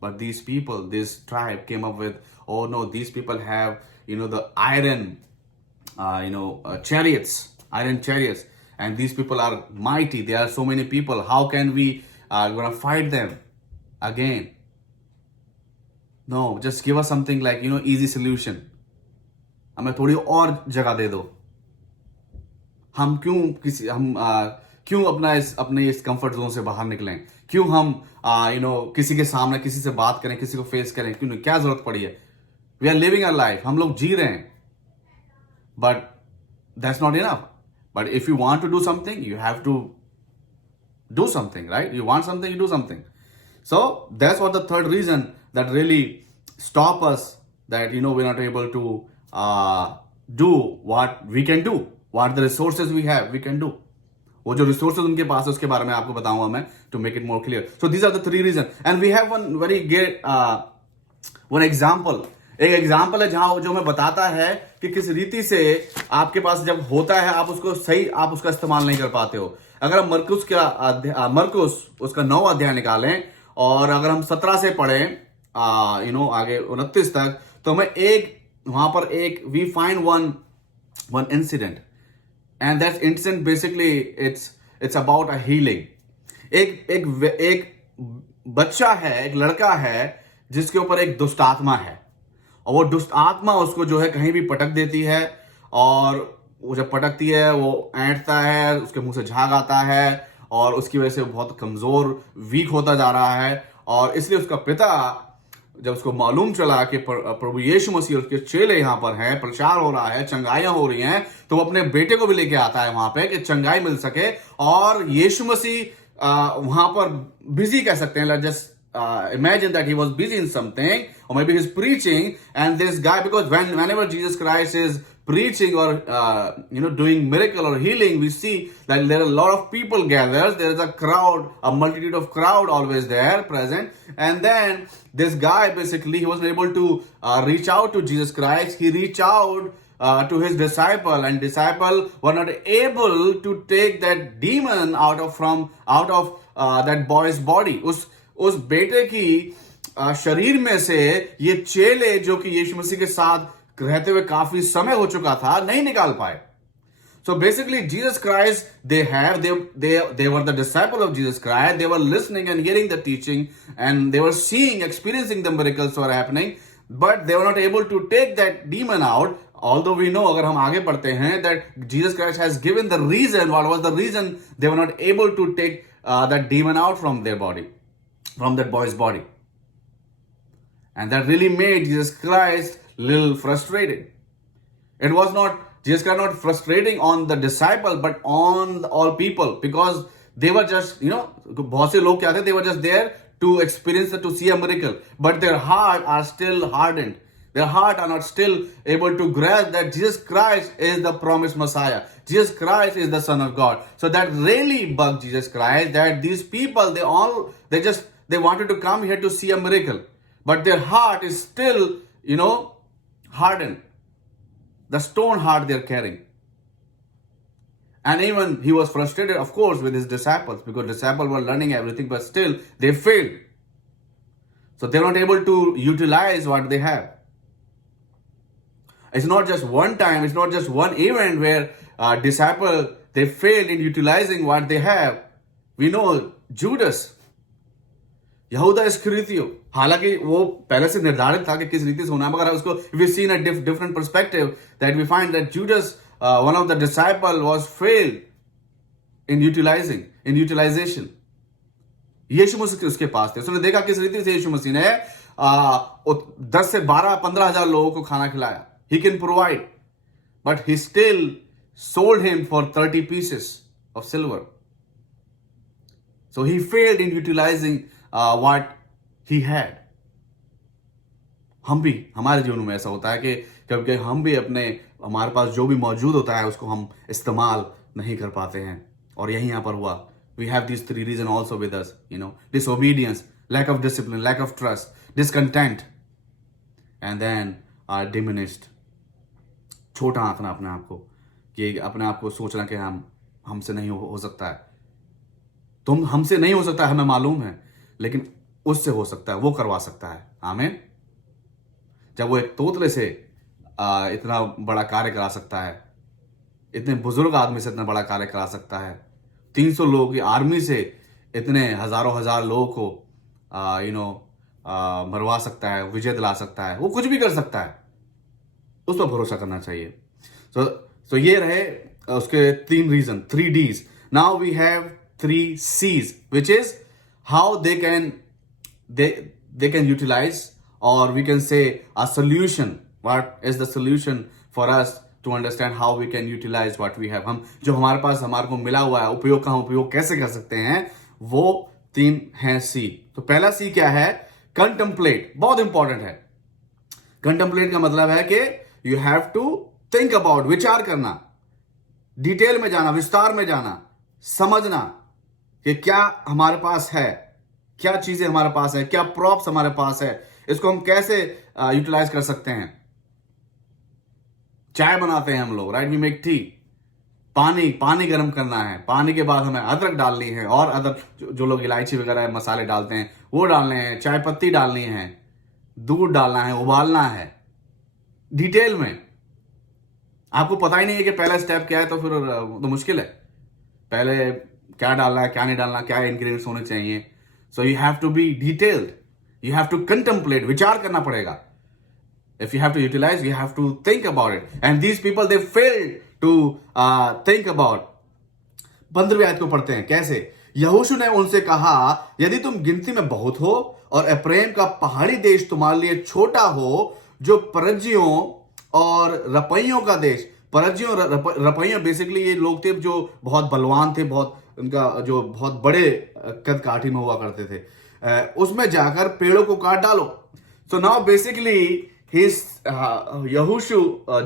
But these people, this tribe came up with, oh no, these people have, the iron, chariots, and these people are mighty. There are so many people. How can we gonna fight them again? No, just give us something like, easy solution. हमें थोड़ी और जगह दे दो। हम क्यों अपने इस comfort zone से बाहर निकलें? क्यों हम किसी के सामने किसी से बात करें, किसी को फेस करें? क्यों? क्या जरूरत पड़ी है? We are living our life, हम लोग जी रहे हैं, but that's not enough. But if you want to do something, you have to do something, right? You want something, you do something. So that's what the third reason that really stop us, that we're not able to do what we can do, what the resources we have we can do. वो जो resources उनके पास है उसके बारे में आपको बताऊंगा मैं, to make it more clear. So these are the three reasons, and we have one very great one example. एक एग्जाम्पल है जहां जो मैं बताता है कि किस रीति से आपके पास जब होता है आप उसको सही, आप उसका इस्तेमाल नहीं कर पाते हो. अगर हम मरकुस उसका 9वां अध्याय निकालें और अगर हम 17 से पढ़ें आगे 29 तक, तो हमें वहां पर we find one incident, and that incident basically it's about a healing. एक बच्चा है, एक लड़का है जिसके ऊपर एक दुष्ट आत्मा है, और वो दुष्ट आत्मा उसको जो है कहीं भी पटक देती है, और वो जब पटकती है वो ऐंठता है, उसके मुंह से झाग आता है, और उसकी वजह से वो बहुत कमजोर, वीक होता जा रहा है. और इसलिए उसका पिता, जब उसको मालूम चला कि प्रभु यीशु मसीह उसके चेले यहां पर हैं, प्रचार हो रहा है, चंगाइयां हो रही हैं, तो वो अपने बेटे को भी लेके आता है वहां पे कि चंगाई मिल सके. और यीशु मसीह वहां पर बिजी कह सकते हैं, just imagine that he was busy in something, or maybe he's preaching, and this guy, because whenever Jesus Christ is preaching or doing miracle or healing, we see that there are a lot of people gathered. There is a crowd, a multitude of crowd always there present, and then this guy basically he wasn't able to reach out to Jesus Christ. He reached out to his disciple, and disciple were not able to take that demon out of that boy's body. उस बेटे की शरीर में से ये चेले, जो कि यीशु मसीह के साथ रहते हुए काफी समय हो चुका था, नहीं निकाल पाए. So basically Jesus Christ, they were the disciple of Jesus Christ. They were listening and hearing the teaching, and they were experiencing the miracles were happening, but they were not able to take that demon out. Although we know, अगर हम आगे पढ़ते हैं, that Jesus Christ has given the reason. What was the reason they were not able to take that demon out from their body, from that boy's body? And that really made Jesus Christ little frustrated. It was not Jesus Christ not frustrating on the disciple but on all people, because they were just, बहुत से लोग क्या थे, they were just there to experience, to see a miracle, but their heart are still hardened. Their heart are not still able to grasp that Jesus Christ is the promised Messiah. Jesus Christ is the Son of God. So that really bugged Jesus Christ, that these people, they wanted to come here to see a miracle, but their heart is still, hardened. The stone heart they're carrying. And even he was frustrated, of course, with his disciples, because disciples were learning everything, but still they failed. So they're not able to utilize what they have. It's not just one time, it's not just one event where disciples, they failed in utilizing what they have. We know Judas, यहूदा इस्करियोती, हालांकि वो पहले से निर्धारित था कि किस रीति से होना, मगर उसको we seen a different perspective that we find that Judas, one of the disciple, was failed in utilization. यीशु मसीह उसके पास थे, उसने देखा किस रीति से यीशु मसीह ने 10 से 12-15 हजार लोगों को खाना खिलाया. He can provide, but he still sold him for 30 pieces of silver. So he failed in utilizing what he had. हम भी, हमारे जीवन में ऐसा होता है कि कभी हम भी हमारे पास जो भी मौजूद होता है उसको हम इस्तेमाल नहीं कर पाते हैं. और यही यहाँ पर हुआ. We have these 3 reasons also with us, disobedience, lack of discipline, lack of trust, discontent, and then diminished. छोटा आंकना अपने आप को, कि अपने आप को सोचना कि हमसे नहीं हो सकता है. तुम हमसे नहीं हो सकता है, हमें मालूम है, लेकिन उससे हो सकता है, वो करवा सकता है. आमीन. जब वो एक तोतले से इतना बड़ा कार्य करा सकता है, इतने बुजुर्ग आदमी से इतना बड़ा कार्य करा सकता है, 300 लोगों की आर्मी से इतने हजारों हजार लोगों को मरवा सकता है, विजय दिला सकता है, वो कुछ भी कर सकता है. उस पर भरोसा करना चाहिए. So ये रहे उसके 3 reason, 3 Ds. Now we have 3 Cs, which is how they can utilize, or we can say a solution. What is the solution for us to understand how we can utilize what we have? हम जो हमारे को मिला हुआ है, उपयोग का हम उपयोग कैसे कर सकते हैं, वो 3 हैं C. तो पहला C क्या है? कंटेम्पलेट. बहुत इंपॉर्टेंट है. कंटेम्पलेट का मतलब है कि you have to think about, विचार करना, डिटेल में जाना, विस्तार में जाना, समझना कि क्या हमारे पास है, क्या चीजें हमारे पास है, क्या प्रॉप्स हमारे पास है, इसको हम कैसे यूटिलाइज कर सकते हैं. चाय बनाते हैं हम लोग, राइट? We make tea. पानी गर्म करना है, पानी के बाद हमें अदरक डालनी है, और अदरक जो लोग इलायची वगैरह मसाले डालते हैं वो डालने हैं, चाय पत्ती डालनी है, दूध डालना है, उबालना है. डिटेल में आपको पता ही नहीं है कि पहला स्टेप क्या है, तो फिर तो मुश्किल है. पहले क्या डालना है, क्या नहीं डालना, क्या इंग्रेडिएंट्स होने चाहिए. So you have to be detailed, you have to contemplate, विचार करना पड़ेगा. If you have to utilize, you have to think about it. And these people, they failed to think about. 15वीं आयत को पढ़ते हैं. कैसे? यहोशू ने उनसे कहा, यदि तुम गिनती में बहुत हो और एफ्राइम का पहाड़ी देश तुम्हारे लिए छोटा हो, जो परजियों और रपैयों का देश. परजियों रपैयों बेसिकली ये लोग थे जो बहुत बलवान थे, उनका जो बहुत बड़े कद काठी में हुआ करते थे. उसमें जाकर पेड़ों को काट डालो. So now basically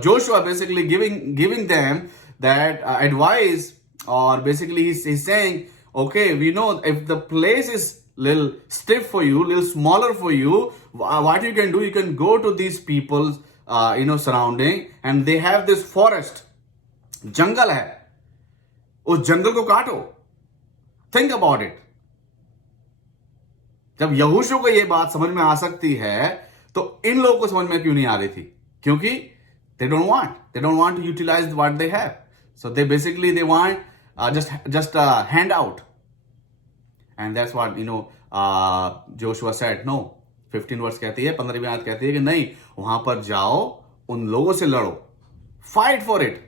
Joshua basically giving them that advice, or basically he's saying, okay, we know if the place is little stiff for you, little smaller for you, what you can do, you can go to these people's surrounding, and they have this forest, जंगल है, उस जंगल को काटो. Think about it. जब यहोशू को ये बात समझ में आ सकती है, तो इन लोगों को समझ में क्यों नहीं आ रही थी? क्योंकि they don't want to utilize what they have. So they want just a handout. And that's what Joshua said. No. 15 verse कहती है, 15वीं आयत कहती है कि नहीं, वहां पर जाओ, उन लोगों से लड़ो. Fight for it.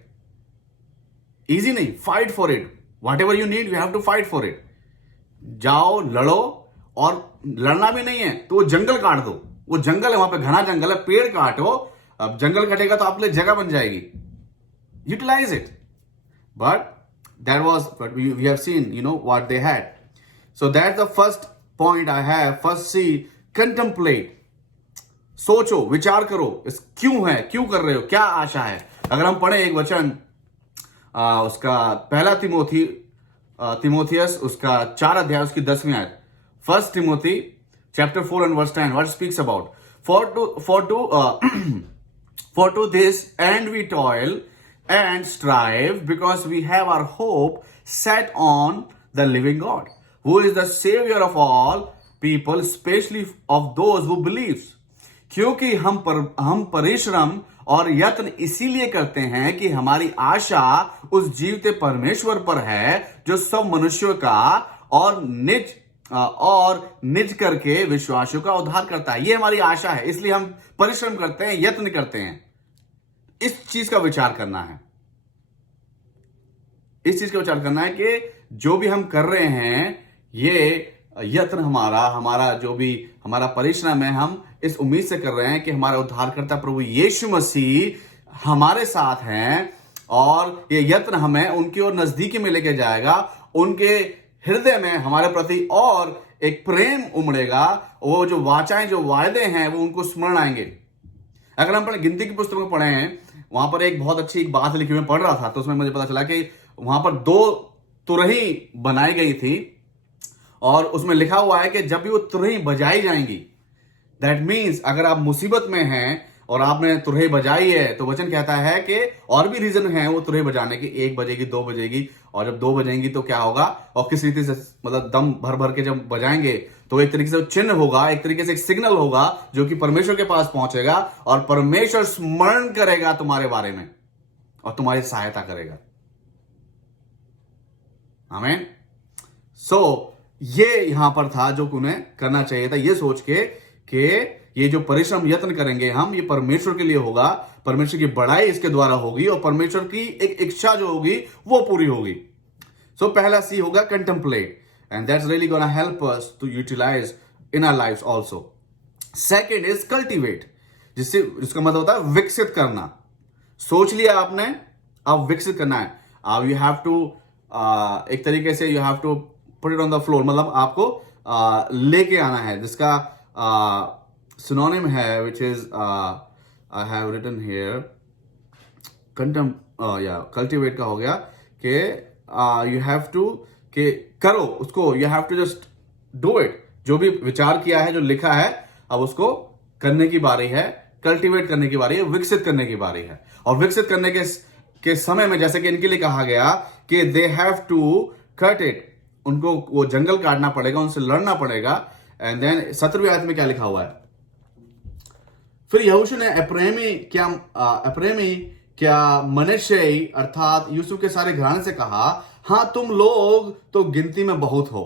Easy नहीं, fight for it. Whatever you need, you have to fight for it. जाओ, लड़ो, और लड़ना भी नहीं है तो वो जंगल काट दो. वो जंगल है, वहां पे घना जंगल है, पेड़ काटो. अब जंगल कटेगा तो आपके लिए जगह बन जाएगी. utilize it. But that was what we have seen, what they had. So that's the first point I have. First see, contemplate. सोचो, विचार करो, इस क्यों है, क्यों कर रहे हो, क्या आशा है. अगर हम पढ़े एक वचन उसका पहला तिमोथियस उसका 4 अध्याय उसकी 10वीं आयत. First Timothy chapter 4 and verse 10, what speaks about? For to this end we toil and strive, because we have our hope set on the living God, who is the Savior of all people, especially of those who believes. क्योंकि हम परिश्रम और यत्न इसीलिए करते हैं कि हमारी आशा उस जीवते परमेश्वर पर है, जो सब मनुष्यों का और निज करके विश्वासियों का उद्धार करता है. ये हमारी आशा है, इसलिए हम परिश्रम करते हैं, यत्न करते हैं. इस चीज का विचार करना है. इस चीज का विचार करना है कि जो भी हम कर रहे हैं, ये यत्न हमारा जो भी हमारा परिश्रम है, हम इस उम्मीद से कर रहे हैं कि हमारा उद्धारकर्ता प्रभु यीशु मसीह हमारे साथ हैं, और ये यत्न हमें उनकी ओर नजदीकी में लेके जाएगा. उनके हृदय में हमारे प्रति और एक प्रेम उमड़ेगा. वो जो वाचाएं, जो वायदे हैं, वो उनको स्मरण आएंगे. अगर हम गिनती की पुस्तक में पढ़े हैं, वहां पर एक बहुत अच्छी एक बात लिखी, मैं पढ़ रहा था तो उसमें मुझे पता चला कि वहां पर 2 तुरही बनाई गई थी, और उसमें लिखा हुआ है कि जब भी वो तुरही बजाई जाएंगी, दैट मीन्स अगर आप मुसीबत में हैं और आपने तुरही बजाई है, तो वचन कहता है कि और भी रीजन है वो तुरही बजाने की. 1 बजेगी, 2 बजेगी, और जब 2 बजेंगी तो क्या होगा, और किस रीति से मतलब दम भर भर के जब बजाएंगे तो एक तरीके से चिन्ह होगा, एक तरीके से एक सिग्नल होगा जो कि परमेश्वर के पास पहुंचेगा, और परमेश्वर स्मरण करेगा तुम्हारे बारे में और तुम्हारी सहायता करेगा. आमीन. सो ये यहां पर था जो उन्हें करना चाहिए था, ये सोच के कि ये जो परिश्रम यत्न करेंगे हम, ये परमेश्वर के लिए होगा, परमेश्वर की बड़ाई इसके द्वारा होगी, और परमेश्वर की एक इच्छा जो होगी वो पूरी होगी. सो पहला सी होगा contemplate, and that's really gonna help us to utilize in our lives also. Second is cultivate, जिसका मतलब होता है विकसित करना. सोच लिया आपने, अब विकसित करना है. अब यू हैव टू एक तरीके से you have to put it on the floor, मतलब आपको लेके आना है, जिसका सिनोनिम है, which is I have written here cultivate का हो गया कि यू हैव टू कि करो उसको, you have to just do it. जो भी विचार किया है, जो लिखा है, अब उसको करने की बारी है, कल्टीवेट करने की बारी है, विकसित करने की बारी है. और विकसित करने के समय में, जैसे कि इनके लिए कहा गया कि they have to cut it, उनको वो जंगल काटना पड़ेगा, उनसे लड़ना पड़ेगा. एंड देन 17वीं आयत में क्या लिखा हुआ है, फिर यहोशू ने एप्रैमी क्या मनश्शे अर्थात यूसुफ के सारे घराने से कहा, हां तुम लोग तो गिनती में बहुत हो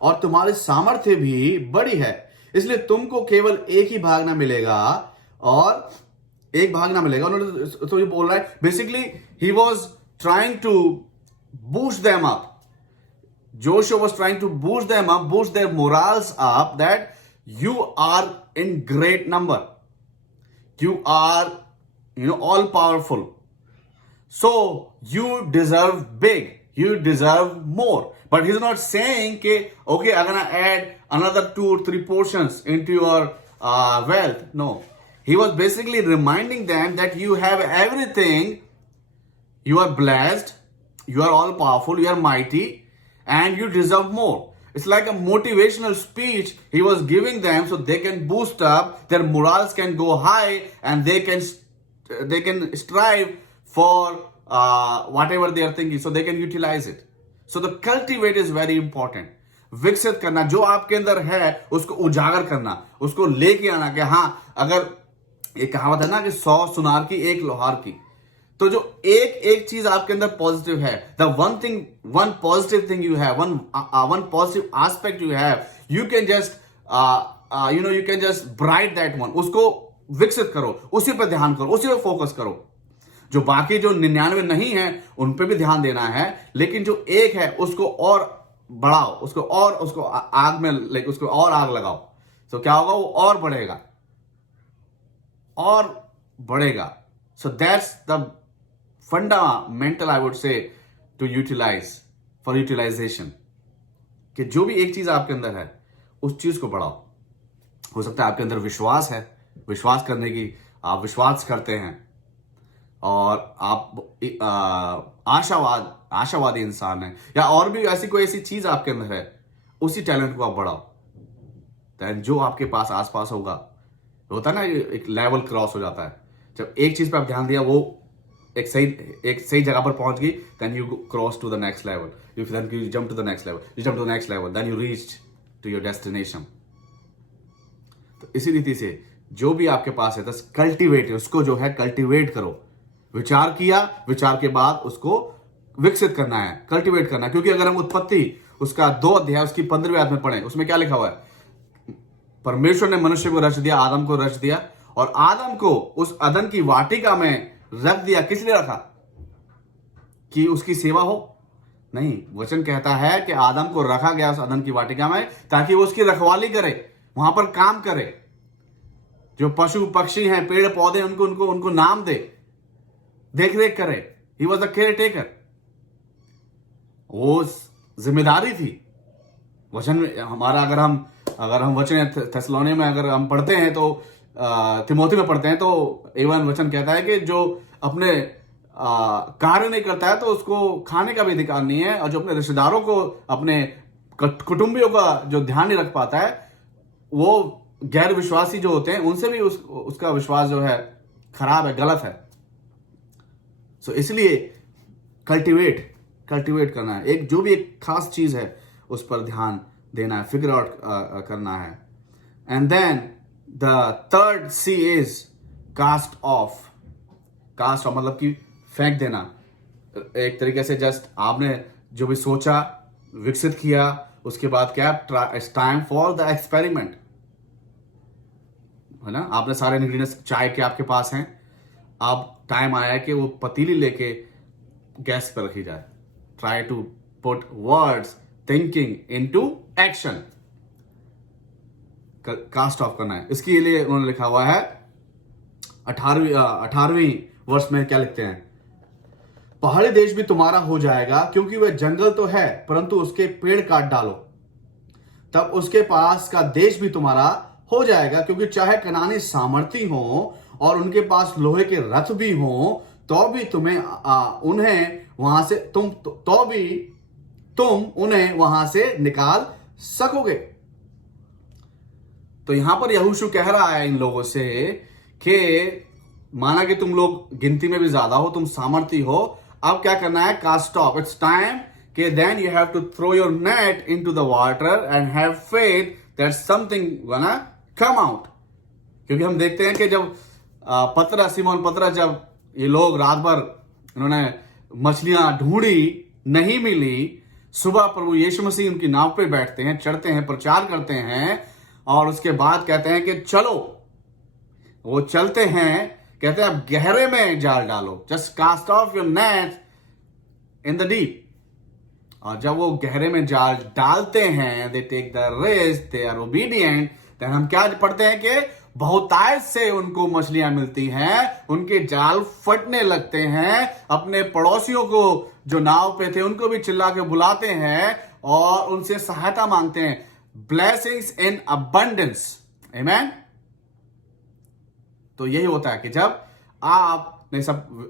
और तुम्हारी सामर्थ्य भी बड़ी है, इसलिए तुमको केवल एक ही भाग ना मिलेगा, और एक भाग ना मिलेगा. उन्होंने तो ये बोल रहा है, basically he was trying to boost them up. Joshua was trying to boost them up, boost their morals up, that you are in great number. You are, all powerful. So you deserve big. You deserve more. But he's not saying, okay, I'm going to add another 2 or 3 portions into your wealth. No. He was basically reminding them that you have everything. You are blessed. You are all powerful, you are mighty, and you deserve more. It's like a motivational speech he was giving them so they can boost up, their morals can go high, and they can strive for whatever they are thinking, so they can utilize it. So the cultivate is very important. विकसित करना, जो आपके अंदर है उसको उजागर करना, उसको लेके आना कि हाँ, अगर ये कहावत है ना कि 100 सुनार की 1 लोहार की, तो जो एक चीज आपके अंदर पॉजिटिव है, one positive thing you have, one positive aspect you have, you can just bright that one. उसको विकसित करो, उसी पर ध्यान करो, उसी पर फोकस करो. जो बाकी जो 99 नहीं है उन पे भी ध्यान देना है, लेकिन जो एक है उसको और बढ़ाओ, उसको आग में उसको और आग लगाओ. तो क्या होगा, वो और बढ़ेगा. So that's the fundamental I would say to utilize for utilization, कि जो भी एक चीज आपके अंदर है उस चीज को बढ़ाओ। हो सकता है आपके अंदर विश्वास है, विश्वास करने की आप विश्वास करते हैं, और आप आशावादी इंसान है, या और भी ऐसी कोई ऐसी चीज आपके अंदर है, उसी टैलेंट को आप बढ़ाओ। देन जो आपके पास आसपास होगा, होता है ना, एक लेवल क्रॉस हो जाता है। जब एक चीज पे आप ध्यान दिया, वो एक सही जगह पर पहुंच गई, then you cross to the next level, you jump to the next level, you jump to the next level, then you reach to your destination. तो इसी रीति से जो भी आपके पास है, बस कल्टीवेट, उसको जो है कल्टीवेट करो। विचार किया, विचार के बाद उसको विकसित करना है, कल्टीवेट करना है। क्योंकि अगर हम उत्पत्ति उसका 2 अध्याय उसकी 15वीं आयत में पढ़ें, उसमें क्या लिखा हुआ है? परमेश्वर ने मनुष्य को रच दिया, आदम को रच दिया, और आदम को उस अदन की वाटिका में रख दिया। किस लिए रखा? कि उसकी सेवा हो? नहीं, वचन कहता है कि आदम को रखा गया उस अदन की वाटिका में ताकि वो उसकी रखवाली करे, वहां पर काम करे, जो पशु पक्षी हैं, पेड़ पौधे, उनको नाम दे, देख रेख करे। He was the care taker. वो जिम्मेदारी थी। वचन में हमारा अगर हम वचन थेसलोनी में अगर हम पढ़ते हैं, तो तिमोथी में पढ़ते हैं, तो एवन वचन कहता है कि जो अपने कार्य नहीं करता है तो उसको खाने का भी अधिकार नहीं है, और जो अपने रिश्तेदारों को, अपने कुटुंबियों का जो ध्यान नहीं रख पाता है, वो गैर विश्वासी जो होते हैं, उनसे भी उसका विश्वास जो है खराब है, गलत है। सो इसलिए कल्टीवेट करना है। एक जो भी एक खास चीज है उस पर ध्यान देना है, फिगर आउट करना है। And then the third C is cast off. Cast off मतलब कि फेंक देना। एक तरीके से जस्ट आपने जो भी सोचा, विकसित किया, उसके बाद क्या, it's time for the experiment, है ना। आपने सारे इंग्रेडिएंट्स चाय के आपके पास हैं, अब टाइम आया है कि वो पतीली लेके गैस पर रखी जाए। Try to put words, thinking into action. Cast off करना है। इसके लिए उन्होंने लिखा हुआ है 18वीं वर्ष में क्या लिखते हैं? पहाड़ी देश भी तुम्हारा हो जाएगा, क्योंकि वह जंगल तो है परंतु उसके पेड़ काट डालो, तब उसके पास का देश भी तुम्हारा हो जाएगा। क्योंकि चाहे कनानी सामर्थी हो और उनके पास लोहे के रथ भी हो, तो भी उन्हें वहां से तुम उन्हें वहां से निकाल सकोगे। तो यहां पर यहोशू कह रहा है इन लोगों से कि माना कि तुम लोग गिनती में भी ज्यादा हो, तुम सामर्थी हो, अब क्या करना है? Cast off. इट्स टाइम कि then you have to throw your net into the water and have faith that something gonna come out. क्योंकि हम देखते हैं कि जब सिमोन पतरस, जब ये लोग रात भर इन्होंने मछलियां ढूंढी, नहीं मिली, सुबह प्रभु यीशु मसीह उनकी नाव पे बैठते हैं, चढ़ते हैं, प्रचार करते हैं, और उसके बाद कहते हैं कि चलो। वो चलते हैं, कहते हैं अब गहरे में जाल डालो, just cast off your net in the deep. और जब वो गहरे में जाल डालते हैं, they take the risk, they are obedient, then हम क्या पढ़ते हैं कि बहुतायत से उनको मछलियां मिलती हैं, उनके जाल फटने लगते हैं, अपने पड़ोसियों को जो नाव पे थे उनको भी चिल्ला के बुलाते हैं और उनसे सहायता मांगते हैं। ब्लेसिंग्स इन अबंडेंस, आमेन। तो यही होता है कि जब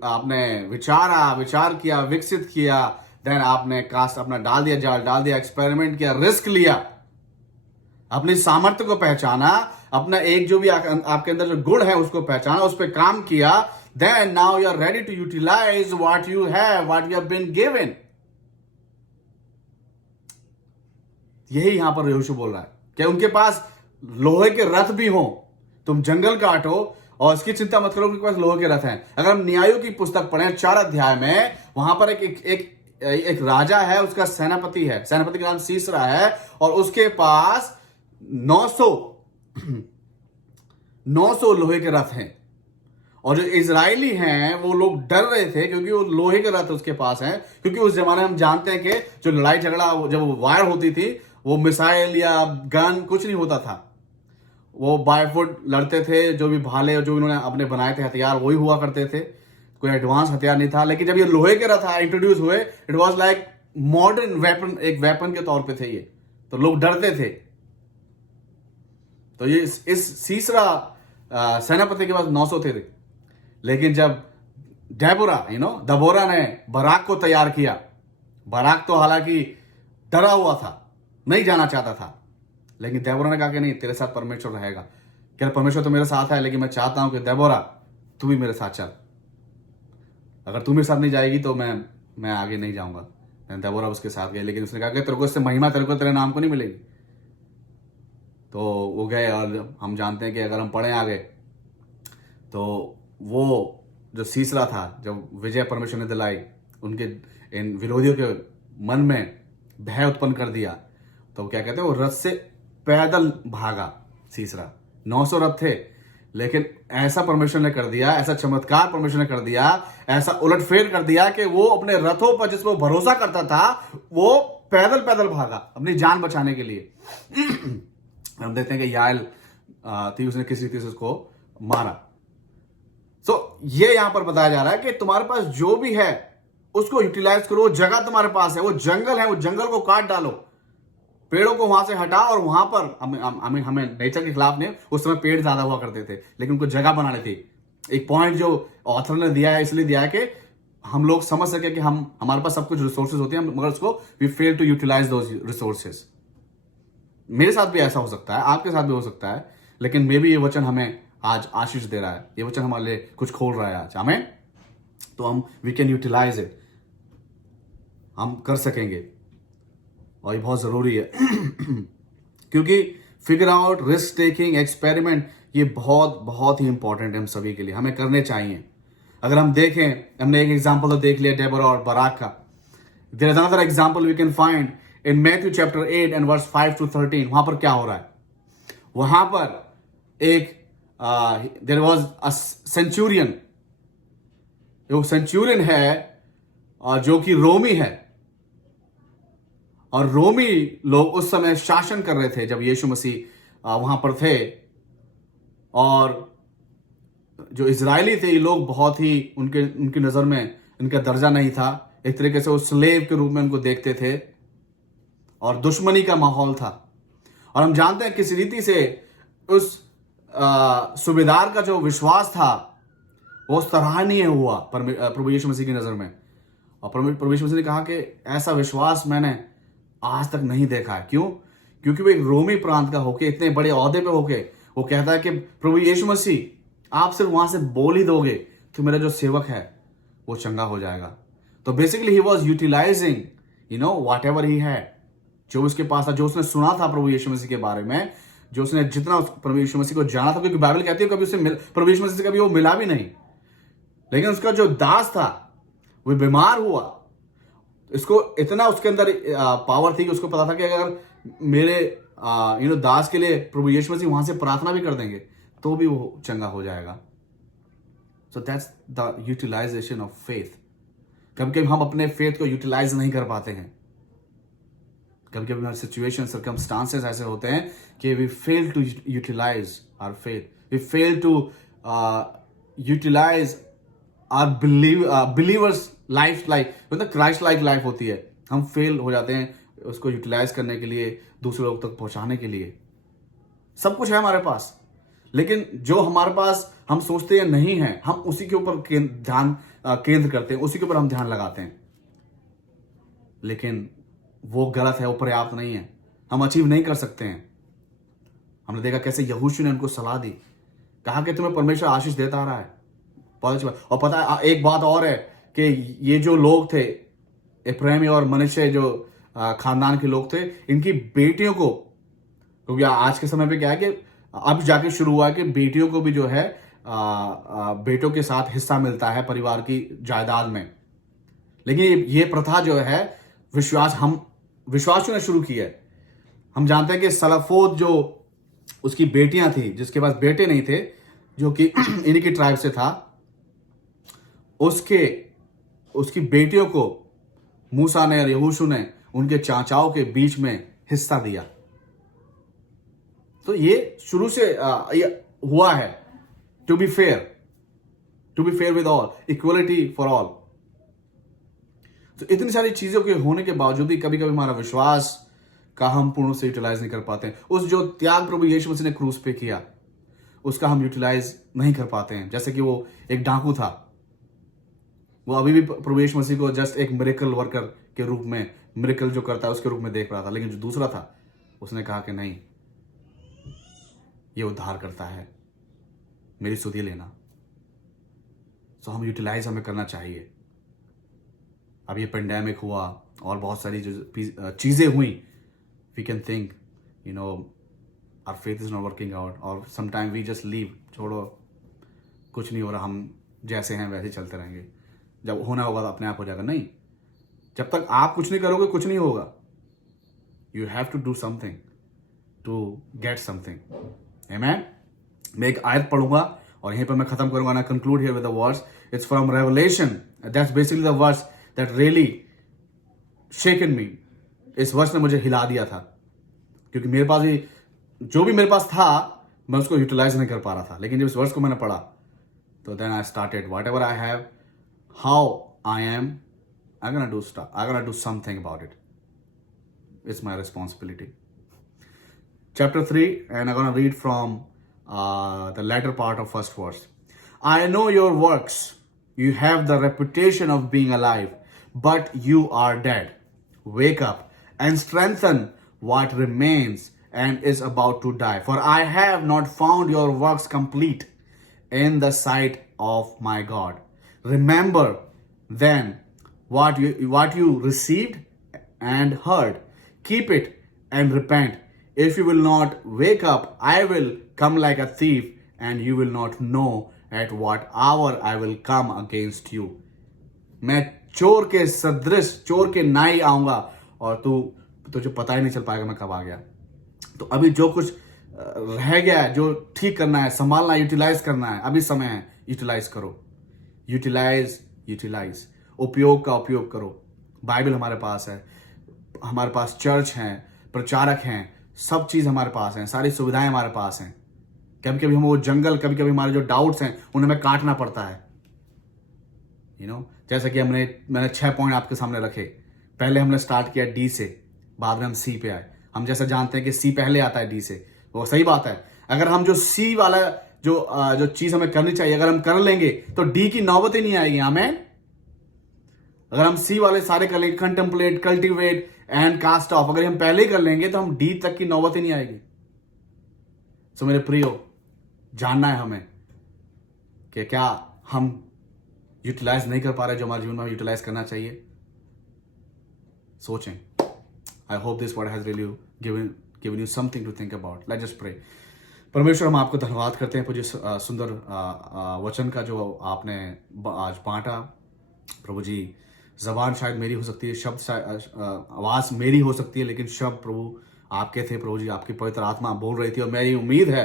आपने विचार किया, विकसित किया, देन आपने कास्ट अपना डाल दिया, जाल डाल दिया, एक्सपेरिमेंट किया, रिस्क लिया, अपनी सामर्थ्य को पहचाना, अपना एक जो भी आपके अंदर जो गुण है उसको पहचाना, उस पर काम किया, then now you are ready to utilize what you have been given. यही यहां पर यहोशू बोल रहा है कि उनके पास लोहे के रथ भी हो। तुम जंगल काटो और इसकी चिंता मत करो, उनके पास लोहे के रथ हैं। अगर हम न्यायों की पुस्तक पढ़ें 4 अध्याय में, वहां पर एक राजा है, उसका सेनापति है, सेनापति का नाम सीसरा है, और उसके पास 900 लोहे के रथ हैं। और जो इजरायली हैं वो लोग डर रहे थे क्योंकि वो लोहे के रथ उसके पास हैं। क्योंकि उस जमाने में हम जानते हैं कि जो लड़ाई झगड़ा जब वायर होती थी, वो मिसाइल या गन कुछ नहीं होता था, वो बाय फुट लड़ते थे। जो भी भाले जो इन्होंने अपने बनाए थे हथियार वही हुआ करते थे। कोई एडवांस हथियार नहीं था, लेकिन जब ये लोहे के रथ इंट्रोड्यूस हुए, it was like modern weapon, एक वेपन के तौर पे थे ये, तो लोग डरते थे। तो ये इस सीसरा सेनापति के पास 900 थे, लेकिन जब दबोरा ने बराक को तैयार किया, बराक तो हालांकि डरा हुआ था, नहीं जाना चाहता था, लेकिन देबोरा ने कहा कि नहीं, तेरे साथ परमेश्वर रहेगा। क्या परमेश्वर तो मेरे साथ है, लेकिन मैं चाहता हूं कि देबोरा तू भी मेरे साथ चल, अगर तू मेरे साथ नहीं जाएगी तो मैं आगे नहीं जाऊंगा। देबोरा उसके साथ गए, लेकिन उसने कहा कि तेरे को इससे महिमा तेरे को तेरे नाम को नहीं मिलेगी। तो वो गए, और हम जानते हैं कि अगर हम पढ़ें आगे तो वो जो सीसरा था, जब विजय परमेश्वर ने दिलाई, उनके इन विरोधियों के मन में भय उत्पन्न कर दिया, तो क्या कहते हैं, वो रथ से पैदल भागा सीसरा। 900 रथ थे, लेकिन ऐसा परमेश्वर ने कर दिया, ऐसा चमत्कार परमेश्वर ने कर दिया, ऐसा उलटफेर कर दिया कि वो अपने रथों पर जिस पर भरोसा करता था, वो पैदल पैदल भागा अपनी जान बचाने के लिए। हम देखते हैं कि याएल थी, उसने किस रीति से उसको मारा। सो ये यहां पर बताया जा रहा है कि तुम्हारे पास जो भी है उसको यूटिलाइज करो। जगह तुम्हारे पास है, वो जंगल है, वो जंगल को काट डालो, पेड़ों को वहां से हटा, और वहां पर हमें नेचर के खिलाफ नहीं, उस समय पेड़ ज्यादा हुआ करते थे, लेकिन उनको जगह बनानी थी। एक पॉइंट जो ऑथर ने दिया है, इसलिए दिया है कि हम लोग समझ सके कि हमारे पास सब कुछ रिसोर्सेज होते हैं, मगर उसको we fail to utilize those resources. मेरे साथ भी ऐसा हो सकता है, आपके साथ भी हो सकता है, लेकिन मे भी ये वचन हमें आज आशीष दे रहा है, ये वचन हमारे लिए कुछ खोल रहा है आज हमें, तो हम वी कैन यूटिलाइज इट, हम कर सकेंगे, और ये बहुत जरूरी है। क्योंकि figure out, risk taking, experiment, ये बहुत बहुत ही इंपॉर्टेंट है हम सभी के लिए, हमें करने चाहिए। अगर हम देखें, हमने एक एग्जांपल तो देख लिया डेबोरा और बराक का। There is another example we can find in Matthew chapter 8 and verse 5 to 13। वहां पर क्या हो रहा है, वहां पर एक देयर वाज अ सेंचुरियन, वो सेंचुरियन है जो कि रोमी है, और रोमी लोग उस समय शासन कर रहे थे जब यीशु मसीह वहां पर थे, और जो इजरायली थे ये लोग बहुत ही उनकी नजर में इनका दर्जा नहीं था, एक तरीके से वो स्लेव के रूप में उनको देखते थे, और दुश्मनी का माहौल था। और हम जानते हैं किस रीति से उस सूबेदार का जो विश्वास था वो सराहनीय हुआ प्रभु यीशु मसीह की नजर में, और प्रभु यीशु मसीह ने कहा कि ऐसा विश्वास मैंने आज तक नहीं देखा है। क्यों? क्योंकि वो एक रोमी प्रांत का होके, इतने बड़े ओहदे पे होके, वो कहता है कि प्रभु यीशु मसीह आप सिर्फ वहां से बोल ही दोगे तो मेरा जो सेवक है वो चंगा हो जाएगा। तो basically he was utilizing whatever he had, जो उसके पास था, जो उसने सुना था प्रभु यीशु मसीह के बारे में, जो उसने जितना प्रभु यीशु मसीह को जाना था, क्योंकि बाइबल कहती है कभी उससे प्रभु यीशु मसीह से कभी वो मिला भी नहीं, लेकिन उसका जो दास था वो बीमार हुआ, इसको इतना उसके अंदर पावर थी कि उसको पता था कि अगर मेरे दास के लिए प्रभु यीशु मसीह वहां से प्रार्थना भी कर देंगे तो भी वो चंगा हो जाएगा। So that's the utilization of faith. कभी कभी हम अपने फेथ को यूटिलाइज नहीं कर पाते हैं, कभी कभी हमारे सिचुएशन, सर्कमस्टांसेस ऐसे होते हैं कि we fail to utilize our faith, we fail to utilize our believers life, मतलब क्राइस्ट लाइक लाइफ होती है, हम फेल हो जाते हैं उसको यूटिलाइज करने के लिए, दूसरे लोग तक पहुंचाने के लिए। सब कुछ है हमारे पास, लेकिन जो हमारे पास हम सोचते हैं नहीं है, हम उसी के ऊपर ध्यान केंद्र करते हैं, उसी के ऊपर हम ध्यान लगाते हैं, लेकिन वो गलत है, वो पर्याप्त नहीं है, हम अचीव नहीं कर सकते हैं। हमने देखा कैसे यहोशू ने उनको सलाह दी, कहा कि तुम्हें परमेश्वर आशीष देता आ रहा है, बहुत अच्छी बात। और पता है एक बात और है कि ये जो लोग थे, इब्राहिमी और मनुष्य जो खानदान के लोग थे, इनकी बेटियों को, क्योंकि आज के समय पे क्या है कि अब जाके शुरू हुआ है कि बेटियों को भी जो है बेटों के साथ हिस्सा मिलता है परिवार की जायदाद में, लेकिन ये प्रथा जो है विश्वासियों ने शुरू की है। हम जानते हैं कि सलाफोत जो उसकी बेटियां थी, जिसके पास बेटे नहीं थे, जो कि इन्हीं की ट्राइब से था, उसकी बेटियों को मूसा ने और यहोशू ने उनके चाचाओं के बीच में हिस्सा दिया। तो ये शुरू से ये हुआ है, to be fair, to be fair with all, equality for all. तो इतनी सारी चीजों के होने के बावजूद भी कभी कभी हमारा विश्वास का हम पूर्ण से यूटिलाइज नहीं कर पाते हैं। उस जो त्याग प्रभु यीशु मसीह ने क्रूस पे किया उसका हम यूटिलाइज नहीं कर पाते हैं। जैसे कि वो एक डाकू था, वो अभी भी प्रभु यीशु मसीह को जस्ट एक मिरेकल वर्कर के रूप में, मिरेकल जो करता है उसके रूप में देख रहा था। लेकिन जो दूसरा था उसने कहा कि नहीं, ये उद्धार करता है, मेरी सुधि लेना। सो हम यूटिलाइज हमें करना चाहिए। अब ये पेंडेमिक हुआ और बहुत सारी जो चीज़ें हुई, we can think our faith is not working out, और समटाइम वी जस्ट लीव, छोड़ो कुछ नहीं हो रहा, हम जैसे हैं वैसे चलते रहेंगे, जब होना होगा तो अपने आप हो जाएगा। नहीं, जब तक आप कुछ नहीं करोगे कुछ नहीं होगा। You have to do something to get something. Amen. मैं एक आयत पढ़ूंगा और यहीं पर मैं खत्म करूंगा ना, conclude here with the words. It's from Revelation, that's basically the words that really shaken me. इस वर्ष ने मुझे हिला दिया था, क्योंकि मेरे पास भी जो भी मेरे पास था मैं उसको यूटिलाइज नहीं कर पा रहा था। लेकिन जब इस वर्ष को मैंने पढ़ा तो then I started, whatever I have, how I am, I gonna do something about it. It's my responsibility. Chapter 3, and I'm going to read from the latter part of first verse. I know your works. You have the reputation of being alive, but you are dead. Wake up and strengthen what remains and is about to die. For I have not found your works complete in the sight of my God. Remember then what you received and heard. Keep it and repent. If you will not wake up, I will come like a thief, and you will not know at what hour I will come against you. मैं चोर के सदृश, चोर के नाई आऊंगा और तुझे पता ही नहीं चल पाएगा मैं कब आ गया। तो अभी जो कुछ रह गया है, जो ठीक करना है, संभालना, यूटिलाइज करना है, अभी समय है, यूटिलाइज करो। यूटिलाइज उपयोग का उपयोग करो। बाइबल हमारे पास है, हमारे पास चर्च हैं, प्रचारक हैं, सब चीज हमारे पास है, सारी सुविधाएं हमारे पास हैं। कभी कभी हम वो जंगल, कभी कभी हमारे जो डाउट्स हैं उन्हें हमें काटना पड़ता है। जैसे कि मैंने 6 पॉइंट आपके सामने रखे। पहले हमने स्टार्ट किया डी से, बाद में हम सी पे आए। हम जैसे जानते हैं कि सी पहले आता है डी से, वो सही बात है। अगर हम जो सी वाला जो चीज हमें करनी चाहिए अगर हम कर लेंगे तो डी की नौबत ही नहीं आएगी। आमेन। अगर हम सी वाले सारे कर लेंगे, contemplate, cultivate and cast off, अगर हम पहले ही कर लेंगे तो हम डी तक की नौबत ही नहीं आएगी। सो मेरे प्रियो, जानना है हमें कि क्या हम यूटिलाइज नहीं कर पा रहे जो हमारे जीवन में हम यूटिलाइज करना चाहिए। सोचें। I hope this word has really given you something to think about. Let's just pray. परमेश्वर, हम आपको धन्यवाद करते हैं मुझे सुंदर वचन का जो आपने आज बांटा। प्रभु जी, जबान शायद मेरी हो सकती है, शब्द शायद आवाज़ मेरी हो सकती है, लेकिन शब्द प्रभु आपके थे। प्रभु जी, आपकी पवित्र आत्मा बोल रही थी और मेरी उम्मीद है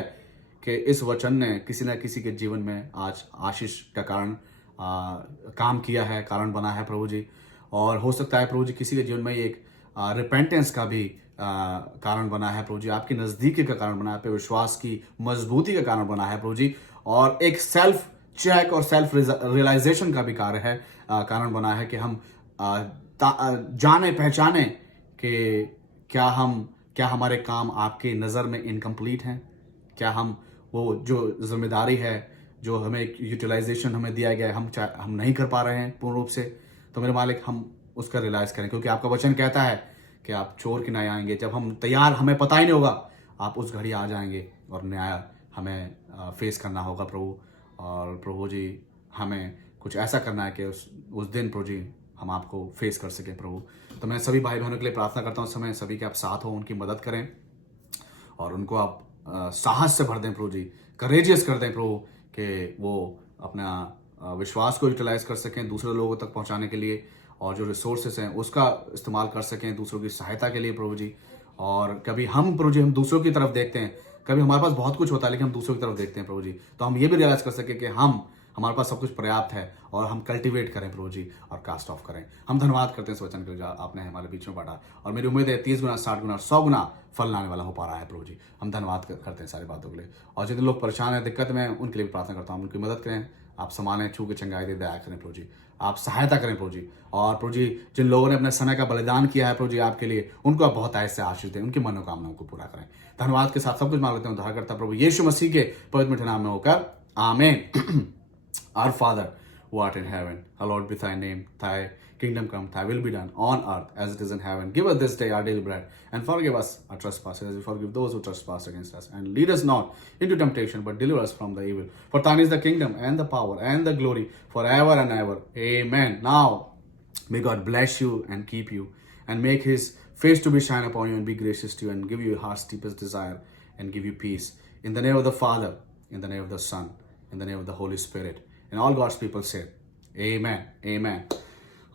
कि इस वचन ने किसी न किसी के जीवन में आज आशीष का कारण काम किया है, कारण बना है प्रभु जी। और हो सकता है प्रभु जी किसी के जीवन में एक रिपेंटेंस का भी कारण बना है प्रभु जी, आपकी नज़दीकी का कारण बना है, आपके विश्वास की मजबूती का कारण बना है प्रभु जी, और एक सेल्फ चेक और सेल्फ रियलाइजेशन का भी कार्य है, कारण बना है कि हम जाने पहचाने कि क्या हमारे काम आपके नज़र में इनकम्प्लीट हैं, क्या हम वो जो जिम्मेदारी है, जो हमें यूटिलाइजेशन हमें दिया गया है, हम नहीं कर पा रहे हैं पूर्ण रूप से। तो मेरे मालिक, हम उसका रियलाइज करें, क्योंकि आपका वचन कहता है कि आप चोर के न्याय आएंगे। जब हम तैयार, हमें पता ही नहीं होगा, आप उस घड़ी आ जाएंगे और न्याय हमें फेस करना होगा प्रभु। और प्रभु जी, हमें कुछ ऐसा करना है कि उस दिन प्रभु जी हम आपको फेस कर सकें प्रभु। तो मैं सभी भाई बहनों के लिए प्रार्थना करता हूँ उस समय सभी के आप साथ हो, उनकी मदद करें और उनको आप साहस से भर दें प्रभु जी, करेजियस कर दें प्रभु, कि वो अपना विश्वास को यूटिलाइज कर सकें दूसरे लोगों तक पहुँचाने के लिए, और जो रिसोर्सेस हैं उसका इस्तेमाल कर सकें दूसरों की सहायता के लिए प्रभु जी। और कभी हम प्रभु जी, हम दूसरों की तरफ देखते हैं, कभी हमारे पास बहुत कुछ होता है लेकिन हम दूसरों की तरफ देखते हैं प्रभु जी, तो हम ये भी रियलाइज कर सके कि हमारे पास सब कुछ पर्याप्त है और हम कल्टीवेट करें प्रभु जी और कास्ट ऑफ करें। हम धन्यवाद करते हैं इस वचन के लिए आपने हमारे बीच में बांटा, और मेरी उम्मीद है 30 गुना, 60 गुना, 100 गुना फल लाने वाला हो पा रहा है प्रभु जी। हम धन्यवाद करते हैं सारी बातों के लिए। और जितने लोग परेशान हैं, दिक्कत में, उनके लिए भी प्रार्थना करता हूँ, उनकी मदद करें, आप समाने छू के चंगाई दे दया करें प्रभु जी, आप सहायता करें प्रभु जी। और प्रभु जी जिन लोगों ने अपने समय का बलिदान किया है प्रभु जी आपके लिए, उनको आप बहुत ऐसे आशीष दें, उनकी मनोकामनाओं को पूरा करें। धन्यवाद के साथ सब कुछ मांग लेते हैं उद्धारकर्ता प्रभु यीशु मसीह के पवित्र मीठे नाम में होकर, आमीन। Our Father, who art in heaven, hallowed be thy name. Thy kingdom come, thy will be done on earth as it is in heaven. Give us this day our daily bread, and forgive us our trespasses as we forgive those who trespass against us. And lead us not into temptation, but deliver us from the evil. For thine is the kingdom, and the power, and the glory, forever and ever. Amen. Now, may God bless you and keep you, and make his face to be shine upon you and be gracious to you, and give you your heart's deepest desire, and give you peace. In the name of the Father, in the name of the Son, in the name of the Holy Spirit. And all God's people say, Amen. Amen.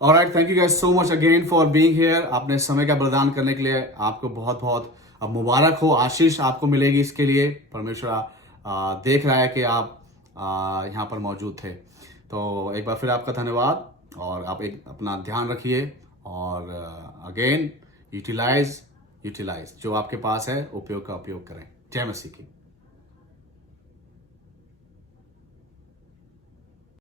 All right, thank you guys so much again for being here. आपने समय का बलिदान करने के लिए आपको बहुत बहुत अब मुबारक हो, आशीष आपको मिलेगी इसके लिए। परमेश्वर देख रहा है कि आप यहाँ पर मौजूद थे। तो एक बार फिर आपका धन्यवाद, और आप एक अपना ध्यान रखिए, और अगेन यूटिलाइज जो आपके पास है उपयोग का उपयोग करें। जय मसीह की।